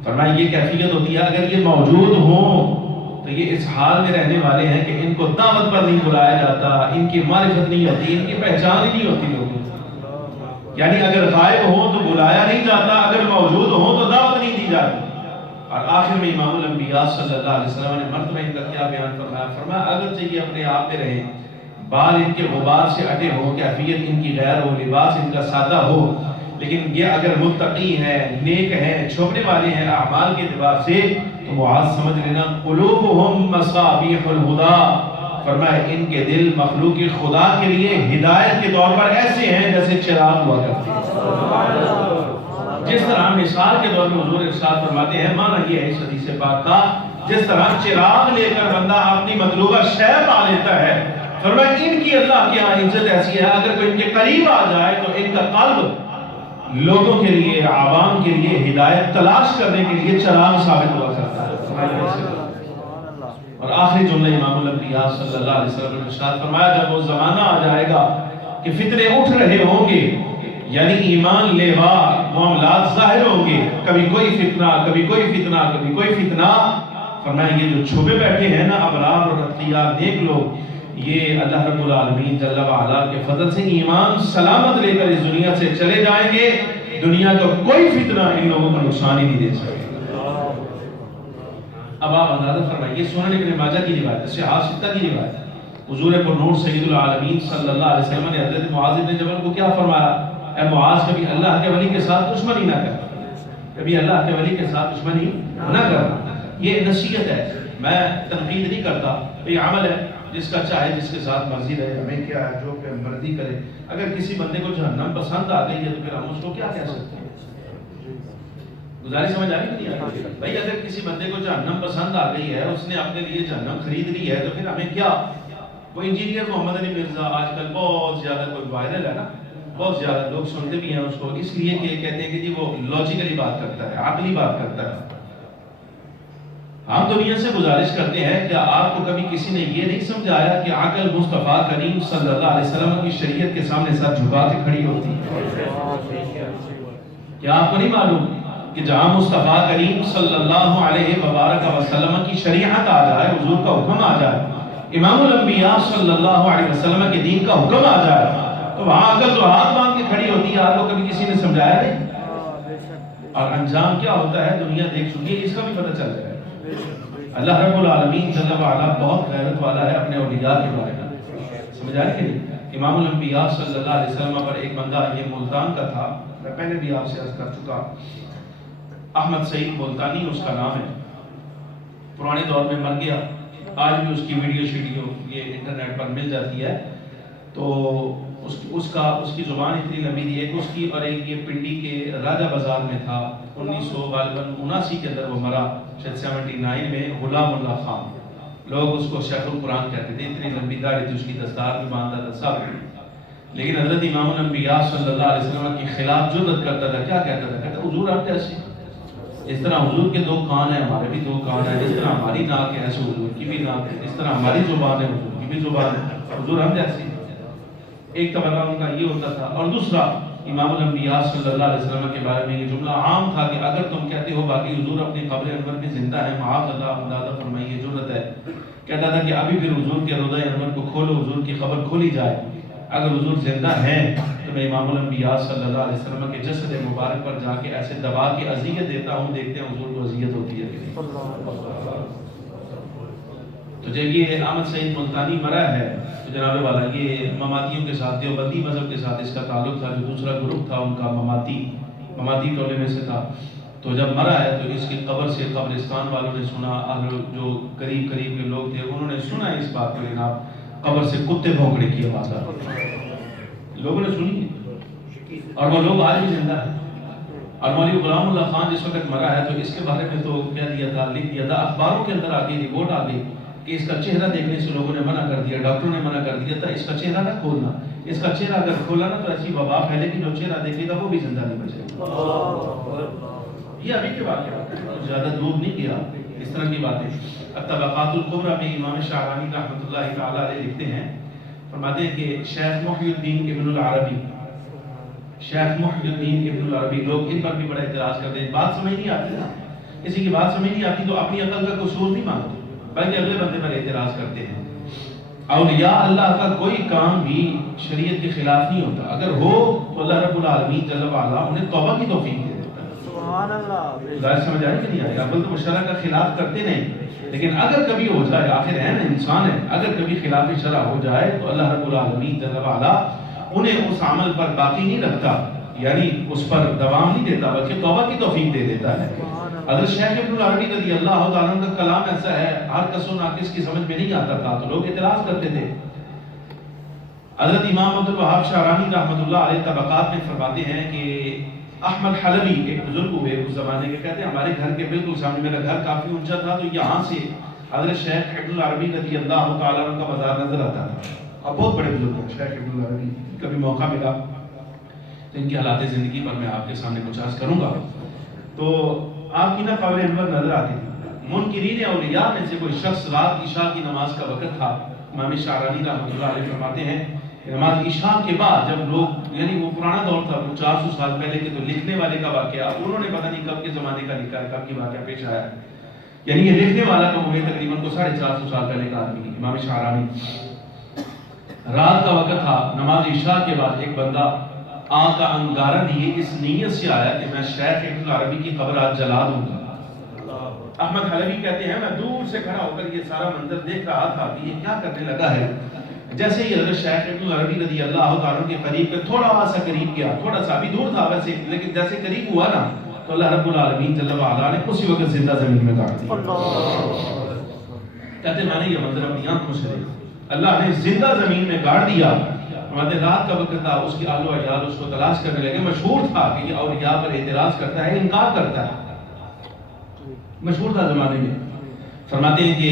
فرمایا یہ کیفیت ہوتی ہے اگر یہ موجود ہوں تو یہ اس حال میں رہنے والے ہیں کہ ان کو دعوت پر نہیں بلایا جاتا، ان کی معرفت نہیں ہوتی، ان کی پہچان ہی نہیں ہوتی لوگوں۔ یعنی اگر غائب ہوں تو بلایا نہیں جاتا، اگر موجود ہوں تو دعوت نہیں دی جاتی۔ اور آخر میں امام الانبیاء صلی اللہ علیہ وسلم نے مرتبہ ان کا کیا بیان فرمایا؟ فرمایا اگر چاہیے اپنے آپ میں رہیں، بال ان کے غبار سے اٹے ہو، کیفیت ان کی غیر ہو، لباس ان کا سادہ ہو، لیکن یہ اگر متقی ہیں، نیک ہیں، چھپنے والے ہیں اعمال کے اعتبار سے، تو معاذ سمجھ لینا قلوبہم مصابیح الہدا، فرمایا ان کے دل مخلوق خدا کے لیے ہدایت کے طور پر ایسے ہیں جیسے چراغ ہوا کرتے ہیں۔ جس طرح مثال کے طور پر حضور ارشاد فرماتے ہیں، معنی یہ ہے اس حدیث پاک کا، جس طرح چراغ لے کر بندہ اپنی مطلوبہ شے پا لیتا ہے، فرمایا ان کی اللہ کے ہاں عزت ایسی ہے اگر کوئی ان کے قریب آ جائے تو ان کا قلب لوگوں کے لیے، عوام کے لیے ہدایت تلاش کرنے کے لیے چراغ ثابت ہوا کرتا ہے۔ اور آخری جملہ امام الانبیاء صلی اللہ علیہ وسلم نے ارشاد فرمایا جب وہ زمانہ آ جائے گا کہ فتنے اٹھ رہے ہوں گے، یعنی ایمان لیوا معاملات ظاہر ہوں گے، کبھی کوئی فتنہ، کبھی کوئی فتنہ، کبھی کوئی فتنہ، فرمایا یہ جو چھپے بیٹھے ہیں نا ابرار اور اتقیاء نیک لوگ، یہ اللہ رب العالمین جل وعلا کے فضل سے ایمان سلامت لے کر اس دنیا سے چلے جائیں گے، دنیا کا کوئی فتنہ ان لوگوں کو نقصان ہی نہیں دے سکے۔ اب آپ اندازہ فرمائیے، سنن ابن ماجہ کی روایت، صحاح ستہ کی روایت، حضور پر نور سید العالمین صلی اللہ علیہ وسلم نے حضرت معاذ بن جبل کو کیا فرمایا؟ اے معاذ کبھی اللہ کے ولی کے ساتھ دشمنی نہ کر، کبھی اللہ کے ولی کے ساتھ دشمنی نہ کرنا۔ یہ نصیحت ہے، میں تنقید نہیں کرتا، یہ عمل ہے، جس کا چاہے جس کے ساتھ مرضی رہے، ہمیں کیا ہے، جو کہ مرضی کرے۔ اگر کسی بندے کو جہنم پسند آ گئی ہے تو پھر ہم اس کو کیا کہہ سکتے ہیں؟ گزارش سمجھ آ رہی نہیں آ رہی؟ بھائی اگر کسی بندے کو جہنم پسند آ گئی ہے، اس نے اپنے لیے جہنم خرید لی ہے، تو پھر ہمیں کیا؟ وہ انجینئر محمد علی مرزا آج کل بہت زیادہ کوئی وائرل ہے نا، بہت زیادہ لوگ سنتے بھی ہیں اس کو، اس لیے کہ کہتے ہیں کہ جی وہ لاجیکلی بات کرتا ہے، عقلی بات کرتا ہے۔ ہم دنیا سے گزارش کرتے ہیں کہ آپ کو کبھی کسی نے یہ نہیں سمجھایا کہ عقل مصطفیٰ کریم صلی اللہ علیہ وسلم کی شریعت کے سامنے سر جھکا کے کھڑی ہوتی ہے؟ کیا آپ کو نہیں معلوم کہ جہاں مصطفیٰ کریم صلی اللہ علیہ وبارک وسلم کی شریعت آ جائے، حضور کا حکم آ جائے، امام الانبیاء صلی اللہ علیہ وسلم کے دین کا حکم آ جائے، تو وہاں عقل تو ہاتھ باندھ کے کھڑی ہوتی ہے، آپ کو کبھی کسی نے سمجھایا نہیں؟ اور انجام کیا ہوتا ہے دنیا دیکھ چکی ہے، اس کا بھی پتہ چل جائے۔ اللہ رب العالمین جل وعلا بہت غیرت والا ہے اپنے اولیاء کے بارے میں، سمجھ آ رہی ہے نہیں؟ امام الانبیاء صلی اللہ علیہ وسلم پر ایک بندہ، یہ ملتان کا تھا، میں پہلے بھی آپ سے عرض کر چکا، احمد سعید ملتانی اس کا نام ہے، پرانے دور میں مر گیا، آج بھی اس کی ویڈیو شیڈیو یہ انٹرنیٹ پر مل جاتی ہے۔ تو اس کی زبان اتنی لمبی تھی، ایک اس کی اور ایک یہ پنڈی کے راجہ بازار میں تھا، 1979 کے اندر وہ مرا، شاید 79 میں، غلام اللہ خان، لوگ اس کو شیخ القرآن کہتے تھے، اتنی لمبی داڑھی تھی اس کی، دستار بھی باندھا تھا سب، لیکن حضرت امام الانبیاء صلی اللہ علیہ وسلم کے خلاف جرأت کرتا تھا، کیا کہتا تھا؟ کہتا حضور آپ جیسے، اس طرح حضور کے دو کان ہیں، ہمارے بھی دو کان ہیں، جس طرح ہماری ناک ہے ایسے حضور کی بھی ناک ہے، اس طرح ہماری زبان ہے حضور کی بھی زبان ہے، حضور ہم جیسے۔ ایک طبقہ ان کا یہ ہوتا تھا، اور دوسرا امام الانبیاء صلی اللہ علیہ وسلم کے بارے میں یہ جملہ عام تھا کہ اگر تم کہتے ہو باقی حضور اپنی قبر انور میں زندہ ہے، معاذ اللہ، اندازہ فرمائیے ضرورت ہے، کہتا تھا کہ ابھی پھر حضور کے روضہ انور کو کھولو، حضور کی قبر کھولی جائے، اگر حضور زندہ ہیں تو میں امام الانبیاء صلی اللہ علیہ وسلم کے جسد مبارک پر جا کے ایسے دبا کے اذیت دیتا ہوں، دیکھتے ہیں حضور کو اذیت ہوتی ہے۔ تو جب یہ احمد سعید ملتانی مرا ہے تو جناب والا یہ مماتیوں کے ساتھ، دیوبندی مذہب کے ساتھ اس کا تعلق تھا، جو دوسرا گروپ تھا ان کا مماتی، مماتی ٹولے میں سے تھا. تو جب مرا ہے تو اس کی قبر سے قبرستان والوں نے سنا، جو قریب قریب کے لوگ تھے انہوں نے سنا اس بات کو، جناب قبر سے کتے بھونکنے کی آواز آ رہی، لوگوں نے سنی اور وہ لوگ آج بھی زندہ ہیں. اور مولوی غلام اللہ خان جس وقت مرا ہے تو اس کے بارے میں تو کہہ دیا تھا، لکھ دیا تھا، اخباروں کے اندر آ گئی، رپورٹ آ گئی کہ اس کا چہرہ دیکھنے سے لوگوں نے منع کر دیا، ڈاکٹروں نے منع کر دیا تھا اس کا چہرہ نہ کھولنا، اس کا چہرہ اگر کھولا نا تو ایسی وبا پھیلے گی، جو چہرہ دیکھے گا وہ بھی زندہ نہیں بچے گا. یہ ابھی کے واقعات ہیں، زیادہ دور نہیں گیا اس طرح کی باتیں. الطبقات الکبریٰ میں امام شعرانی رحمۃ اللہ تعالی علیہ لکھتے ہیں، فرماتے ہیں کہ شیخ محی الدین ابن العربی، شیخ محی الدین ابن العربی، لوگ ان پر بھی بڑا اعتراض کرتے ہیں، بات سمجھ نہیں آتی نا، کسی کی بات سمجھ نہیں آتی تو اپنی عقل کا قصور نہیں مانتے بلکہ اگلے بندے پر اعتراض کرتے ہیں. اولیاء اللہ کا کوئی کام بھی شریعت کے خلاف نہیں ہوتا، اگر ہو تو اللہ رب العالمین جل وعلا انہیں توبہ کی توفیق دے دیتا ہے. سبحان اللہ. ظاہر سمجھ آئے کہ نہیں آئے؟ اول تو شرع کا خلاف کرتے نہیں، لیکن اگر کبھی ہو جائے، آخر ہے نا انسان ہے، اگر کبھی خلاف شرع ہو جائے تو اللہ رب العالمین جل وعلا انہیں اس عمل پر باقی نہیں رکھتا، یعنی اس پر دوام نہیں دیتا بلکہ توبہ کی توفیق دے دیتا ہے. حضرت شیخ ابن العربی رضی اللہ تعالیٰ عنہ کا کلام ایسا ہے، ہر کس و ناقص کی سمجھ میں نہیں آتا تھا تو لوگ اعتراض کرتے تھے. حضرت امام عبد الوہاب شعرانی رحمۃ اللہ علیہ طبقات میں فرماتے ہیں کہ احمد حلبی ایک بزرگ ہوئے اس زمانے کے، کہتے ہیں ہمارے گھر کے بالکل سامنے، میرا گھر کافی اونچا تھا تو یہاں سے حضرت شیخ ابن العربی رضی اللہ تعالیٰ عنہ کا مزار نظر آتا تھا. اب بہت بڑے بزرگ ہیں شیخ ابن العربی، کبھی موقع ملا تو ان کی حالات زندگی پر میں آپ کے سامنے کچھ عرض کروں گا. تو آپ کی نا قول انور نظر آتی تھی. منکرین اولیاء میں سے کوئی شخص رات عشاء کی نماز کا وقت تھا، امام شعرانی رحمۃ اللہ علیہ فرماتے ہیں کہ نماز عشاء کے بعد جب لوگ، یعنی وہ پرانا دور تھا، 400 سال پہلے کے، تو لکھنے والے کا واقعہ انہوں نے پتہ نہیں کب کے زمانے کا لکھا ہے، کب کی واقعہ پیش آیا ہے، یعنی یہ لکھنے والا کا ہوئے تقریباً کو 450 سال پہلے کا آدمی امام شعرانی. رات کا وقت تھا، نماز عشاء کے بعد ایک بندہ آنکھ کا انگارہ دیے اس نیت سے آیا کہ میں شیخ ابن العربی کی قبر آج جلا دوں گا. احمد حلبی کہتے ہیں میں دور سے کھڑا ہو کر یہ سارا منظر دیکھ رہا تھا کہ یہ کیا کرنے لگا ہے. جیسے ہی حضرت شیخ ابن العربی رضی اللہ تعالیٰ کے قریب پہ تھوڑا سا قریب گیا، تھوڑا سا بھی دور تھا ویسے، لیکن جیسے قریب ہوا نا تو اللہ رب العالمین جل وعلا نے اسی وقت زندہ زمین میں گاڑ دیا. کہتے ہیں میں نے یہ منظر اپنی آنکھوں سے دیکھا، اللہ نے زندہ زمین میں گاڑ دیا. ہمارے رات کا وقت تھا، اس کی آل و عیال اس کو تلاش کرنے لگے. مشہور تھا کہ یہ اولیاء پر اعتراض کرتا ہے، انکار کرتا ہے، مشہور تھا زمانے میں. فرماتے ہیں کہ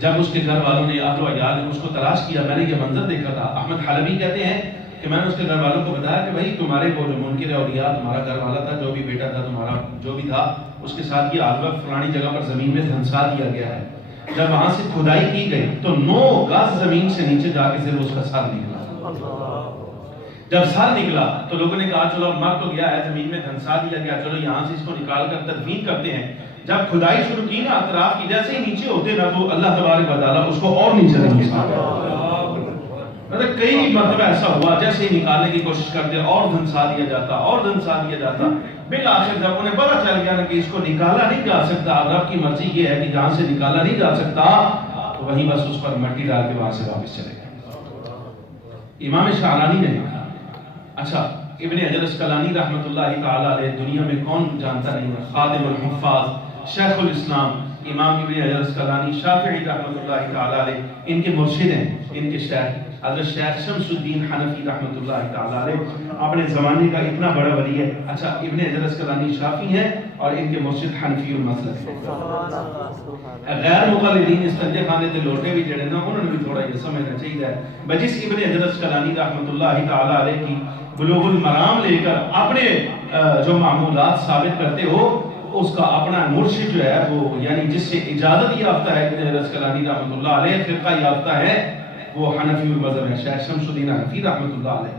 جب اس کے گھر والوں نے، آل و عیال نے اس کو تلاش کیا، میں نے یہ منظر دیکھا تھا. احمد حلبی کہتے ہیں کہ میں نے اس کے گھر والوں کو بتایا کہ بھائی تمہارے وہ جو منکر اولیاء، تمہارا گھر والا تھا، جو بھی بیٹا تھا تمہارا، جو بھی تھا، اس کے ساتھ یہ آج وقت فلانی جگہ پر زمین میں دھنسا دیا گیا ہے. جب وہاں سے کھدائی کی گئی تو 9 گز زمین سے نیچے جا کے صرف اس کا سر نکلا. جب سر نکلا تو لوگوں نے کہا چلو مر تو گیا ہے، زمین میں دھنسا دیا گیا، چلو یہاں سے اس کو نکال کر تدفین کرتے ہیں. جب کھدائی شروع کی نا اطراف کی، جیسے ہی نیچے ہوتے نا تو اللہ تبارک و تعالیٰ اس کو اور نیچے دھنسا دیا. مطلب کئی مرتبہ ایسا ہوا جیسے ہی نکالنے کی کوشش کرتے اور دھنسا دیا جاتا، اور دھنسا دیا جاتا. بالآخر جب انہیں پتہ چل گیا نا کہ اس کو نکالا نہیں جا سکتا، رب کی مرضی یہ ہے کہ جہاں سے نکالا نہیں جا سکتا، تو وہیں بس اس پر مٹی ڈال کے وہاں سے واپس چلے گئے. امام شعرانی نے، اچھا ابن حجر اسقلانی رحمۃ اللہ تعالی علیہ دنیا میں کون جانتا نہیں ہے، خادم الحفاظ، شیخ الاسلام امام ابن حجر اسقلانی شافعی رحمۃ اللہ تعالی علیہ، ان کے مرشد ہیں، ان کے شیخ حضرت شیخ شمس الدین حنفی رحمۃ اللہ تعالی علیہ، اپنے زمانے کا اتنا بڑا ولی ہے. اچھا ابن حجر اسقلانی شافعی ہیں اور ان کے مرشد حنفی المسلک ہیں. غیر مقلدین استنجے خانے تے لوٹے بھی جڑے نا انہوں نے بھی تھوڑا یہ سمجھنا چاہیے ہے. جس ابن حجر اسقلانی رحمۃ اللہ تعالی علیہ کی بلوغ المرام لے کر اپنے جو معمولات ثابت کرتے ہو، اس کا اپنا مرشد جو ہے وہ، یعنی جس سے اجازت یافتہ ہے ابن حجر اسقلانی رحمۃ اللہ علیہ، فرقہ یافتہ ہے، وہ حنفی المذہب ہے، شیخ شمس الدین حنفی رحمۃ اللہ علیہ.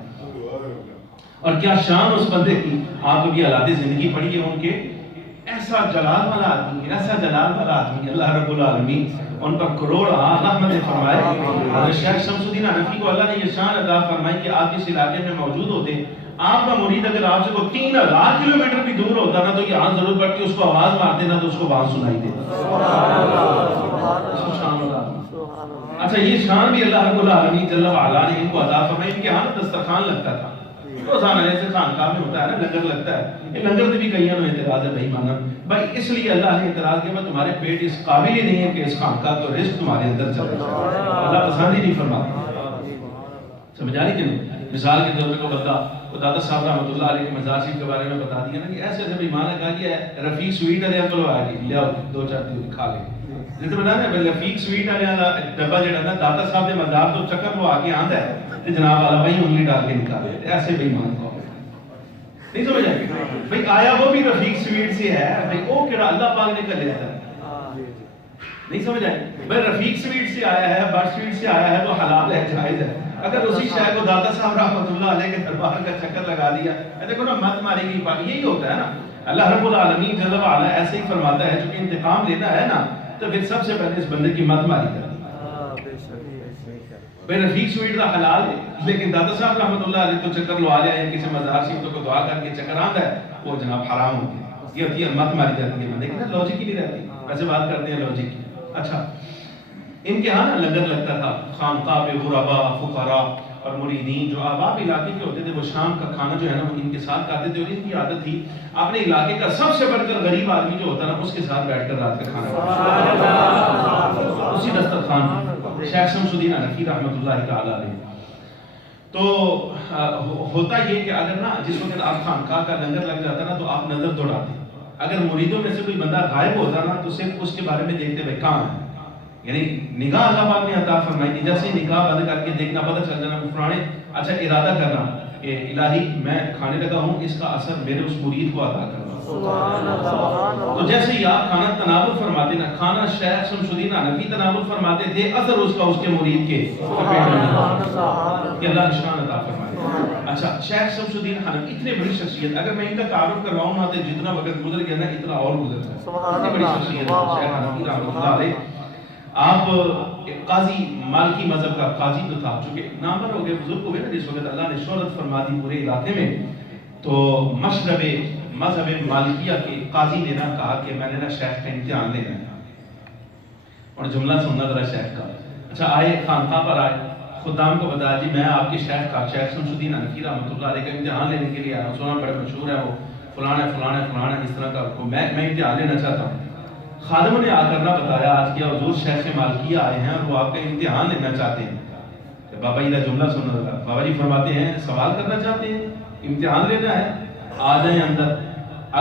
اور کیا شان اس بندے کی، آپ کو بھی حالات زندگی پڑھی ہے ان کے، ایسا جلال والا آدمی، ایسا جلال والا آدمی، اللہ رب العالمین ان پر کروڑ رحمت فرمائے. شیخ شمس الدین حنفی کو اللہ نے یہ شان عطا فرمائی کہ آپ اس علاقے میں موجود ہوتے، آپ کا مرید اگر آپ سے کو 3000 کلومیٹر بھی دور ہوتا نا تو یہاں ضرورت پڑتی اس کو آواز مارتے نا تو اس کو وہاں سنائی دیتا. اچھا یہ شان بھی اللہ رب العالمین جل وعلا نے ان کو عطا فرمائی. ان کے ہاں دسترخوان لگتا تھا، روزانہ جیسے خانقاہ میں ہوتا ہے نا لنگر لگتا ہے، یہ لنگر سے بھی کئی اعتراض ہے بھائی مانا بھائی اس لیے اللہ نے اعتراض کیا تمہارے پیٹ اس قابل ہی نہیں ہے کہ اس خانقاہ کو رزق تمہارے اندر چلے جائے، اللہ پسند ہی نہیں فرماتا۔ سمجھا نہیں کہ نہیں؟ مثال کے طور پر بندہ دادا صاحب رحمۃ اللہ علیہ کے مزار شریف کے بارے میں بتا دیا نا کہ ایسے ایسے بھائی مانا کہا کہ رفیق سویٹ والے چلو آ گئی لیا دو چار دن کھا لے جیسے بتا نا رفیق سویٹ والے ڈبا جہاں نا دادا صاحب کے مزار تو چکر وہ آ کے آتا ہے جناب والا بھائی انگلی ڈال کے نکالے ایسے بھائی مان کو نہیں سمجھ آئے گی بھائی آیا وہ بھی رفیق سویٹ سے ہے بھائی وہ کہڑا اللہ پاک نے کر لیا تھا نہیں سمجھ آئے بھائی رفیق سویٹ سے آیا ہے بٹ سویٹ سے آیا ہے تو حلال ہے جائز ہے، اگر اسی شے کو دادا صاحب رحمۃ اللہ علیہ کے دربار کا چکر لگا دیا دیکھو نا مت ماری گئی بات یہی ہوتا ہے نا۔ اللہ رب العالمین جل وعلا ایسے ہی فرماتا ہے چونکہ انتقام لینا ہے نا تو پھر سب سے پہلے اس بندے کی مت ماری کر بھائی رفیق سویٹ کا حلال ہے لیکن دادا صاحب رحمۃ اللہ علیہ تو چکر لوا لیا ہے کسی مزار شریف کو دعا کر کے چکر آتا ہے وہ جناب حرام ہوتی ہے، یہ ہوتی ہے مت ماری جاتی ہے بندے کی نا لاجک ہی نہیں رہتی، ویسے بات کرتے ہیں لاجک کی۔ اچھا ان کے ہاں نا لنگر لگتا تھا خانقاہ پہ غربا فقراء اور مریدین جو آباب علاقے کے ہوتے تھے وہ شام کا کھانا جو ہے نا وہ ان کے ساتھ کھاتے تھے اور ان کی عادت تھی اپنے علاقے کا سب سے بڑھ کر غریب آدمی جو ہوتا نا اس کے ساتھ بیٹھ کر رات کا کھانا اسی دسترخوان شیخ شمس الدین حنفی رحمۃ اللہ تعالی علیہ۔ تو ہوتا یہ کہ اگر نا جس وقت آپ خانقاہ کا لنگر لگ جاتا نا تو آپ نظر دوڑاتے، اگر مریدوں میں سے کوئی بندہ غائب ہوتا نا تو صرف اس کے بارے میں دیکھتے بھائی کہاں ہے، یعنی نگاہ اللہ پاک نے عطا فرمائی تھی جیسے نگاہ بند کر کے دیکھنا پتہ چل جانا فلانے اچھا ارادہ کرنا کہ الہی میں کھانے لگا ہوں اس کا اثر میرے اس مرید کو عطا کرنا، تو جیسے ہی آپ کھانا تناول فرماتے نا کھانا شیخ شمس الدین حنفی تناول فرماتے تھے اثر اس کا اس کے مرید کے کہ اللہ نشان عطا فرمائے۔ اچھا شیخ شمس الدین حنفی اتنے بڑی شخصیت، اگر میں ان کا تعارف کرواؤں نا تو جتنا وقت گزر گیا نا اتنا اور گزر گیا، اتنی بڑی شخصیت شیخ حنفی رحمۃ اللہ علیہ۔ آپ قاضی مالکی مذہب کا قاضی تو تھا چونکہ نامور ہو گئے بزرگ ہوئے نا جس وقت اللہ نے شہرت فرما دی پورے علاقے میں، تو مشرب مذہب مالکیہ کے قاضی نے نا کہا کہ میں نے نا شیخ کا امتحان لینا ہے اور جملہ سننا ذرا شیخ کا۔ اچھا آئے خانقاہ پر آئے خدام کو بتایا جی میں آپ کے شیخ کا شیخ شمس الدین حنفی رحمۃ اللہ علیہ کا امتحان لینے کے لیے آیا ہوں، سنا بڑے مشہور ہے وہ فلانا فلانا فلانا اس طرح کا میں امتحان لینا چاہتا ہوں۔ خادم نے آ کر نہ بتایا آج کیا حضور شیخ مالکیہ آئے ہیں اور وہ آپ کا امتحان لینا چاہتے ہیں، کہ بابا جی کا جملہ سننا تھا، بابا جی فرماتے ہیں سوال کرنا چاہتے ہیں امتحان لینا ہے آ جائیں اندر،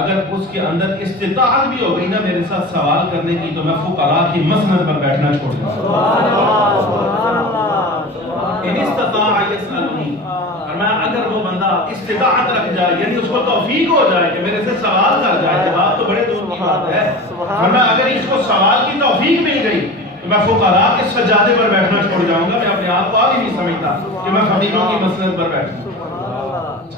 اگر اس کے اندر استطاعت بھی ہو گئی نا میرے ساتھ سوال کرنے کی تو میں فقراء کی مسند پر بیٹھنا چھوڑ دوں، ان استطاع یسألنی، فرمایا اگر وہ بندہ استطاعت رکھ جائے یعنی اس کو توفیق ہو جائے کہ میرے سے سوال کر جائے، جواب تو بڑے دور کی بات ہے، فرمایا اگر اس کو سوال کی توفیق مل گئی تو میں فقراء کے سجادے پر بیٹھنا چھوڑ جاؤں گا، میں اپنے آپ کو آگے نہیں سمجھتا کہ میں فقیروں کی مسند پر بیٹھوں۔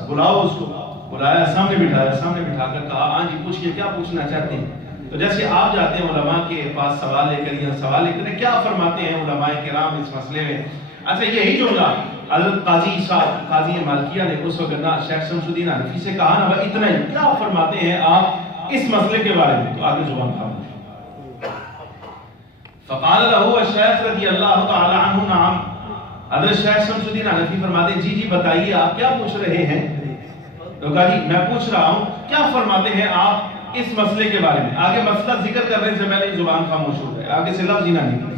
بلاؤ اس کو، بلایا سامنے بٹھا کر کہا ہاں جی پوچھئے کیا پوچھنا چاہتے ہیں، تو جیسے آپ جاتے ہیں علماء کے پاس سوال لے کر یا سوال لے کر کیا فرماتے ہیں علماء کرام اس مسئلے میں، اچھا یہی جملہ حضرت قاضی صاحب قاضی مالکیہ نے اس وقت نا شیخ شمس الدین حنفی سے کہا نا اتنا ہی کیا فرماتے ہیں آپ اس مسئلے کے بارے میں، تو آگے زبان خاموش۔ فقال له الشیخ رضی اللہ تعالی عنہ نعم، حضرت شیخ شمس الدین حنفی فرماتے ہیں جی بتائیے آپ کیا پوچھ رہے ہیں، تو کہا جی میں پوچھ رہا ہوں کیا فرماتے ہیں آپ اس مسئلے کے بارے میں، آگے مسئلہ ذکر کرنے سے پہلے زبان خاموش ہو گئے، آگے سے لفظ ہی نہ نکلے،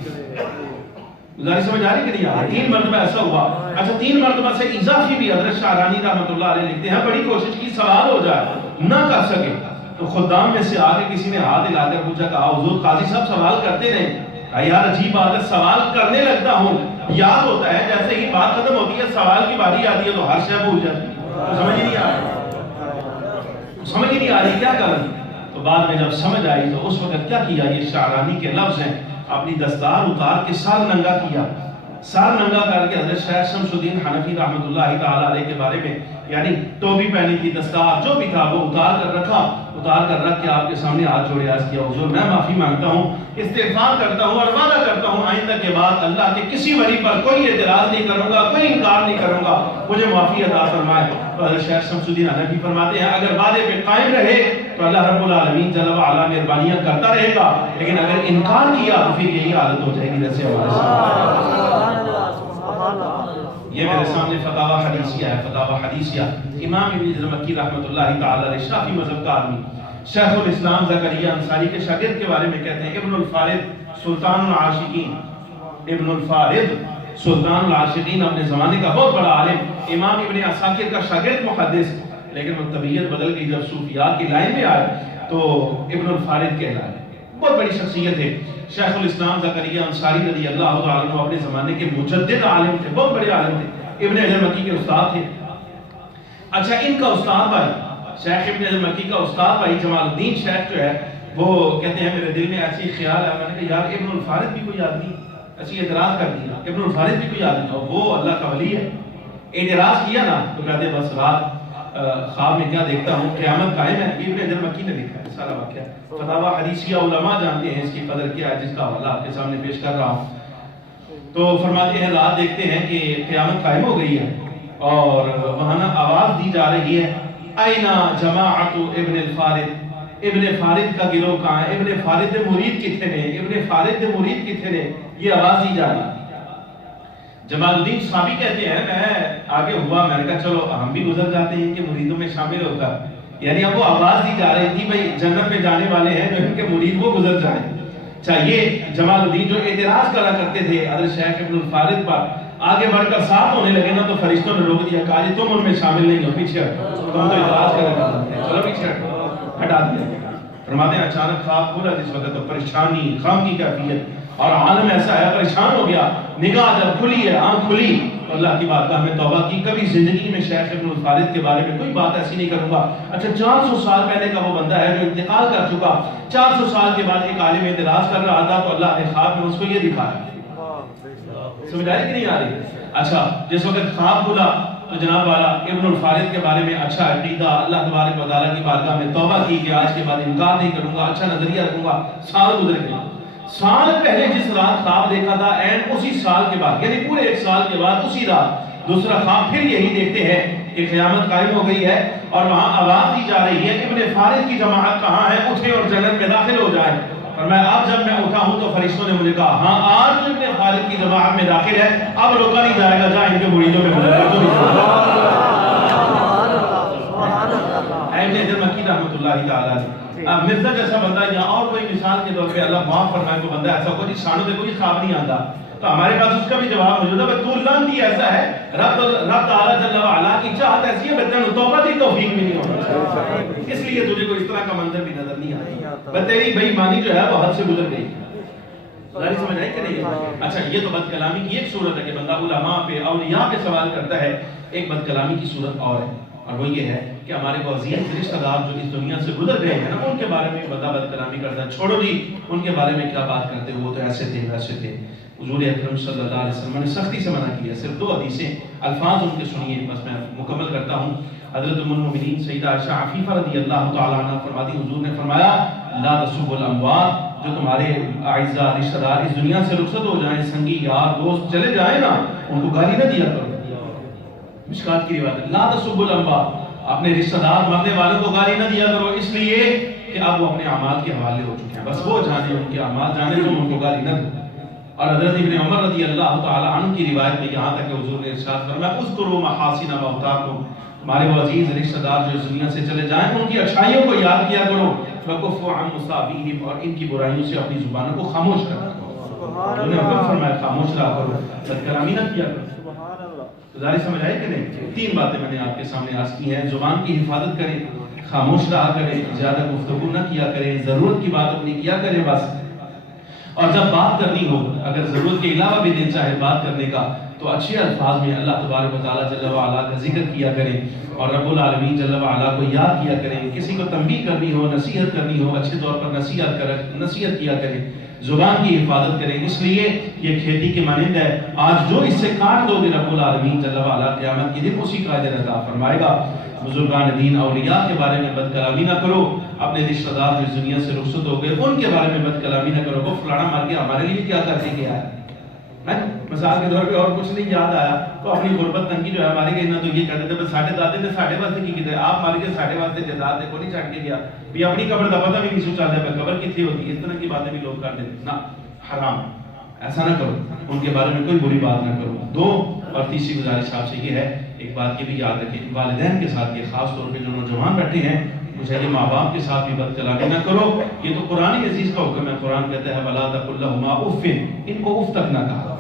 گزارش سمجھ آ رہی کہ نہیں آ رہی؟ 3 مرتبہ ایسا ہوا، اچھا 3 مرتبہ سے اضافی بھی حضرت شعرانی رحمۃ اللہ علیہ لکھتے ہیں بڑی کوشش کی سوال ہو جائے نہ کر سکے، تو خدام میں سے آگے کسی نے ہاتھ ہلا کر پوچھا کہا حضور قاضی صاحب سوال کرتے نہیں، کہا یار عجیب بات ہے سوال کرنے لگتا ہوں یاد ہوتا ہے جیسے ہی بات ختم ہوتی ہے سوال کی باری آتی ہے تو ہر شے بھول جاتی ہے، سمجھ ہی نہیں آ رہی کیا کریں، تو بعد میں جب سمجھ آئی تو اس وقت کیا کیا، یہ شعرانی کے لفظ ہیں، اپنی دستار اتار کے سر ننگا کیا، سر ننگا کر کے حضرت شیخ شمس الدین حنفی رحمۃ اللہ تعالی علیہ کے بارے میں یعنی ٹوپی پہنی تھی دستار جو بھی تھا وہ اتار کر رکھا، اتار کر رکھ کے آپ کے سامنے ہاتھ جوڑے عرض کیا حضور میں معافی مانگتا ہوں، استغفار کرتا ہوں اور وعدہ کرتا ہوں آئندہ کے بعد اللہ کے کسی ولی پر کوئی اعتراض نہیں کروں گا، کوئی انکار نہیں کروں گا، مجھے معافی عطا فرمائے۔ تو حضرت شیخ شمس الدین حنفی فرماتے ہیں اگر وعدے پہ قائم رہے تو اللہ رب العالمین جل وعلا مہربانیاں کرتا رہے گا، لیکن اگر انکار کیا تو پھر یہی حالت ہو جائے گی جیسے ہمارے سامنے، یہ میرے سامنے فتاوی حدیثیہ ہے، فتاوی حدیثیہ، امام ابن حجر مکی رحمۃ اللہ تعالی علیہ، شافعی مذہب کا آدمی، شیخ الاسلام زکریا انصاری کے شاگرد کے بارے میں کہتے ہیں ابن الفارد سلطان العاشقین، ابن الفارد سلطان العاشقین اپنے زمانے کا بہت بڑا عالم، امام ابن عساکر کا شاگرد محدث، لیکن وہ طبیعت بدل گئی جب صوفیات کی لائن میں آئے تو ابن الفارد کہلائے، بہت بڑی شخصیت ہے۔ شیخ الاسلام زکریا انصاری رضی اللہ تعالیٰ عنہ اپنے زمانے کے مجدد عالم تھے، بہت بڑے عالم تھے، ابن حجر مکی کے استاد تھے۔ اچھا ان کا استاد بھائی، شیخ ابن حجر مکی کا استاد بھائی جمال الدین شیخ جو ہے وہ کہتے ہیں میرے دل میں ایسی خیال ہے، میں نے کہا یار ابن الفارد بھی کوئی آدمی، ایسی اعتراض کر دیا ابن الفارد بھی کوئی آدمی اور وہ اللہ کا ولی ہے، اعتراض کیا نا تو کہتے بس رات خواب میں کیا دیکھتا ہوں قیامت قائم ہے، ابن حجر مکی نے لکھا ہے سارا واقعہ، فتاوی حدیثیہ علماء جانتے ہیں اس کی قدر کیا ہے، جس کا حوالہ آپ کے سامنے پیش کر رہا ہوں۔ تو فرماتے ہیں رات دیکھتے ہیں کہ قیامت قائم ہو گئی ہے اور وہاں آواز دی جا رہی ہے اینا جماعت ابن الفارد، ابن فارد کا گروہ کہاں ہے، ابن فارد دے مرید کتنے نے، ابن فارد دے مرید کتنے نے، یہ آواز دی جا رہی ہے۔ جمال الدین صحابی کہتے ہیں میں آگے ہوا، میں نے کہا چلو ہم بھی گزر جاتے ہیں ان کے مریدوں میں شامل ہو کر، یعنی اب وہ آواز دی جا رہی تھی بھئی جنت میں جانے والے ہیں جو ان کے مرید وہ گزر جائیں۔ چاہیے جمال الدین جو اعتراض کرا کرتے تھے حضرت شیخ ابن الفارد پر، آگے بڑھ کر ساتھ ہونے لگے نا تو فرشتوں نے روک دیا، کہا جی تم ان میں شامل نہیں ہو، پیچھے ہٹو، تم تو اعتراض کرے، چلو پیچھے ہٹو، ہٹا دیا۔ فرماتے ہیں اچانک خواب کھلا جس وقت تو پریشانی، غم کی کیفیت، اور عالم ایسا ہے پریشان ہو گیا، نگاہ جب کھلی ہے، آنکھ کھلی تو اللہ کی بارگاہ میں توبہ کی، کبھی زندگی میں شیخ ابن الفارد کے بارے میں کوئی بات ایسی نہیں کروں گا۔ اچھا 400 سال پہلے کا وہ بندہ ہے جو انتقال کر چکا، 400 سال کے بعد ایک عالم اعتراض کر رہا تھا تو اللہ نے خواب میں اس کو یہ دکھایا، سمجھ آئی کہ نہیں آ رہی؟ اچھا جس وقت خواب کھلا تو جناب والا ابن الفارد کے بارے میں اچھا عقیدہ، اللہ تبارک و تعالیٰ کی بارگاہ میں توبہ کی کہ آج کے بعد انکار نہیں کروں گا، اچھا نظریہ رکھوں گا۔ سال گزر گئے، سال پہلے جس رات خواب دیکھا تھا این اسی سال کے بعد، یعنی پورے ایک سال کے بعد اسی رات دوسرا خواب پھر یہی دیکھتے ہیں کہ قیامت قائم ہو گئی ہے اور وہاں آواز دی جا رہی ہے ابن فارد کی جماعت کہاں ہے، اٹھیں اور جنت میں داخل ہو جائیں۔ فرمایا اب جب میں اٹھا ہوں تو فرشتوں نے مجھے کہا ہاں آج ابن فارد کی جماعت میں داخل ہے، اب روکا نہیں جائے گا، جا ان کے مریدوں میں گزر گا۔ ابن حجر مکی رحمۃ اللہ تعالیٰ اب مرزا جیسا بندہ یا اور کوئی مثال کے طور پہ اللہ معاف فرمائے کو بندہ ایسا کوئی شانوں سے کوئی خواب نہیں آتا تو ہمارے پاس اس کا بھی جواب موجود ہے، بھئی تو لانتی ایسا ہے، رب تعالیٰ جل وعلا کی چاہت ایسی ہے بچہ نے توبہ دی توفیق بھی نہیں ہوتا، اس لیے تجھے کوئی اس طرح کا منظر بھی نظر نہیں آتا، بس تیری بے ایمانی جو ہے وہ حد سے گزر گئی۔ ظاہر سمجھ آئی کہ نہیں؟ اچھا یہ تو بد کلامی کی ایک صورت ہے کہ بندہ علماء پہ اولیاء پہ سوال کرتا ہے، ایک بد کلامی کی صورت اور ہے اور وہ یہ ہے کہ ہمارے کو عزیز رشتہ دار جو اس دنیا سے گزر گئے ہیں نا ان کے بارے میں بندہ بد کلامی کرتا ہے، چھوڑو جی ان کے بارے میں کیا بات کرتے وہ تو ایسے تھے ویسے تھے۔ حضور اکرم صلی اللہ علیہ وسلم نے سختی سے منع کیا، صرف 2 حدیثیں الفاظ ان کے سنیے بس میں مکمل کرتا ہوں۔ حضرت ام المؤمنین سیدہ عائشہ عفیفہ رضی اللہ تعالی عنہ فرماتی حضور نے فرمایا لا تسبوا الاموات، جو تمہارے اعزاء رشتہ دار اس دنیا سے رخصت ہو جائیں، سنگی یار دوست چلے جائیں نا، ان کو گالی نہ دیا کرو۔ مشکات کی روایت ہے لا تسبوا الاموات، اپنے رشتہ دار مرنے والوں کو گالی نہ دیا کرو، اس لیے کہ اب وہ اپنے اعمال کے حوالے ہو چکے ہیں، بس وہ جانے ان کے اعمال جانے، تم ان کو گالی نہ دو۔ اور حضرت ابن عمر رضی اللہ تعالی عنہ کی روایت میں یہاں تک کہ حضور نے ارشاد فرمایا اذکروا محاسن موتاکم، تمہارے وہ عزیز رشتہ دار جو اس دنیا سے چلے جائیں ان کی اچھائیوں کو یاد کیا کرو، وکفوا عن مصابیہم، اور ان کی برائیوں سے اپنی زبانوں کو خاموش رکھا کرو۔ انہوں نے حکم فرمایا خاموش رہا کرو، بد کلامی نہ کیا کرو۔ ظاہر سمجھ آئی کہ نہیں؟ 3 باتیں میں نے آپ کے سامنے عرض کی ہیں، زبان کی حفاظت کریں، خاموش رہا کریں، زیادہ گفتگو نہ کیا کریں، ضرورت کی بات اپنی کیا کریں بس، اور جب بات کرنی ہو اگر ضرورت کے علاوہ بھی دل چاہے بات کرنے کا تو اچھے الفاظ میں اللہ تبارک و تعالیٰ جل وعلا کا ذکر کیا کریں اور رب العالمین جل وعلا کو یاد کیا کریں، کسی کو تنبیہ کرنی ہو، نصیحت کرنی ہو، اچھے طور پر نصیحت کیا کریں، زبان کی حفاظت کریں، اس لیے یہ کھیتی کے مانند ہے، آج جو اس سے کاٹ دو گے رب العالمین جل وعلا قیامت کے دن اسی کا اجر عطا فرمائے گا۔ بزرگان دین اولیاء کے بارے میں بد کلامی نہ کرو، اپنے رشتہ دار جو اس دنیا سے رخصت ہو گئے ان کے بارے میں بد کلامی نہ کرو، وہ فلانا مر گیا ہمارے لیے کیا کر کے گیا ہے، مثال کے طور پہ اور کچھ نہیں یاد آیا تو اپنی غربت تنگی جو ہے ہماری گئی نہ تو یہ کہتے تھے بس ساڑھے دادے نے ساڑھے واسطے کی کہتے ہیں آپ ماری کے ساڑھے واسطے جزاد کو نہیں چھڑ کے گیا بھی اپنی قبر دا پتہ بھی نہیں سوچا جائے قبر کتنی ہوتی ہے، اس طرح کی باتیں بھی لوگ کر دیتے، نہ حرام ایسا نہ کرو، ان کے بارے میں کوئی بری بات نہ کرو۔ دو اور تیسری گزارش آپ سے یہ ہے، ایک بات یہ بھی یاد رکھیں، والدین کے ساتھ، یہ خاص طور پہ جو نوجوان بیٹھے ہیں، مجھے یہ ماں باپ کے ساتھ بھی بد کلامی نہ کرو۔ یہ تو قرآن عزیز کا حکم ہے، قرآن کہتا ہے وَلَا تَقُل لَهُمَا اُفٍّ، ان کو اف تک نہ کہا،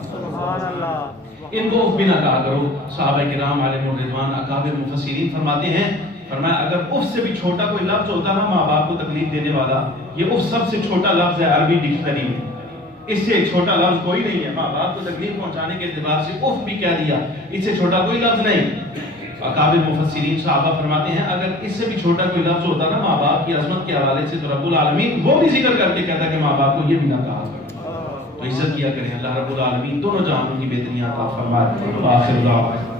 ان کو اف بھی نہ کہا کرو۔ صحابہ کرام علیہم الرضوان اکابر مفسرین فرماتے ہیں، فرمایا اگر اف سے بھی چھوٹا کوئی لفظ ہوتا نا ماں باپ کو تکلیف دینے والا، یہ اف سب سے چھوٹا لفظ ہے عربی ڈکشنری میں، اس سے چھوٹا لفظ کوئی نہیں ہے۔ ماں باپ کو تکلیف پہنچانے کے اعتبار سے اف بھی کہہ دیا، اس سے چھوٹا کوئی لفظ نہیں۔ اکابر مفسرین صحابہ فرماتے ہیں اگر اس سے بھی چھوٹا کوئی لفظ ہوتا نا ماں باپ کی عظمت کے حوالے سے تو رب العالمین وہ بھی ذکر کر کے کہتا کہ ماں باپ کو یہ بھی نہ کہا کرو۔ تو عزت کیا کریں، اللہ رب العالمین دونوں جہانوں کی بہتریاں عطا فرمائے۔ آخر دعوانا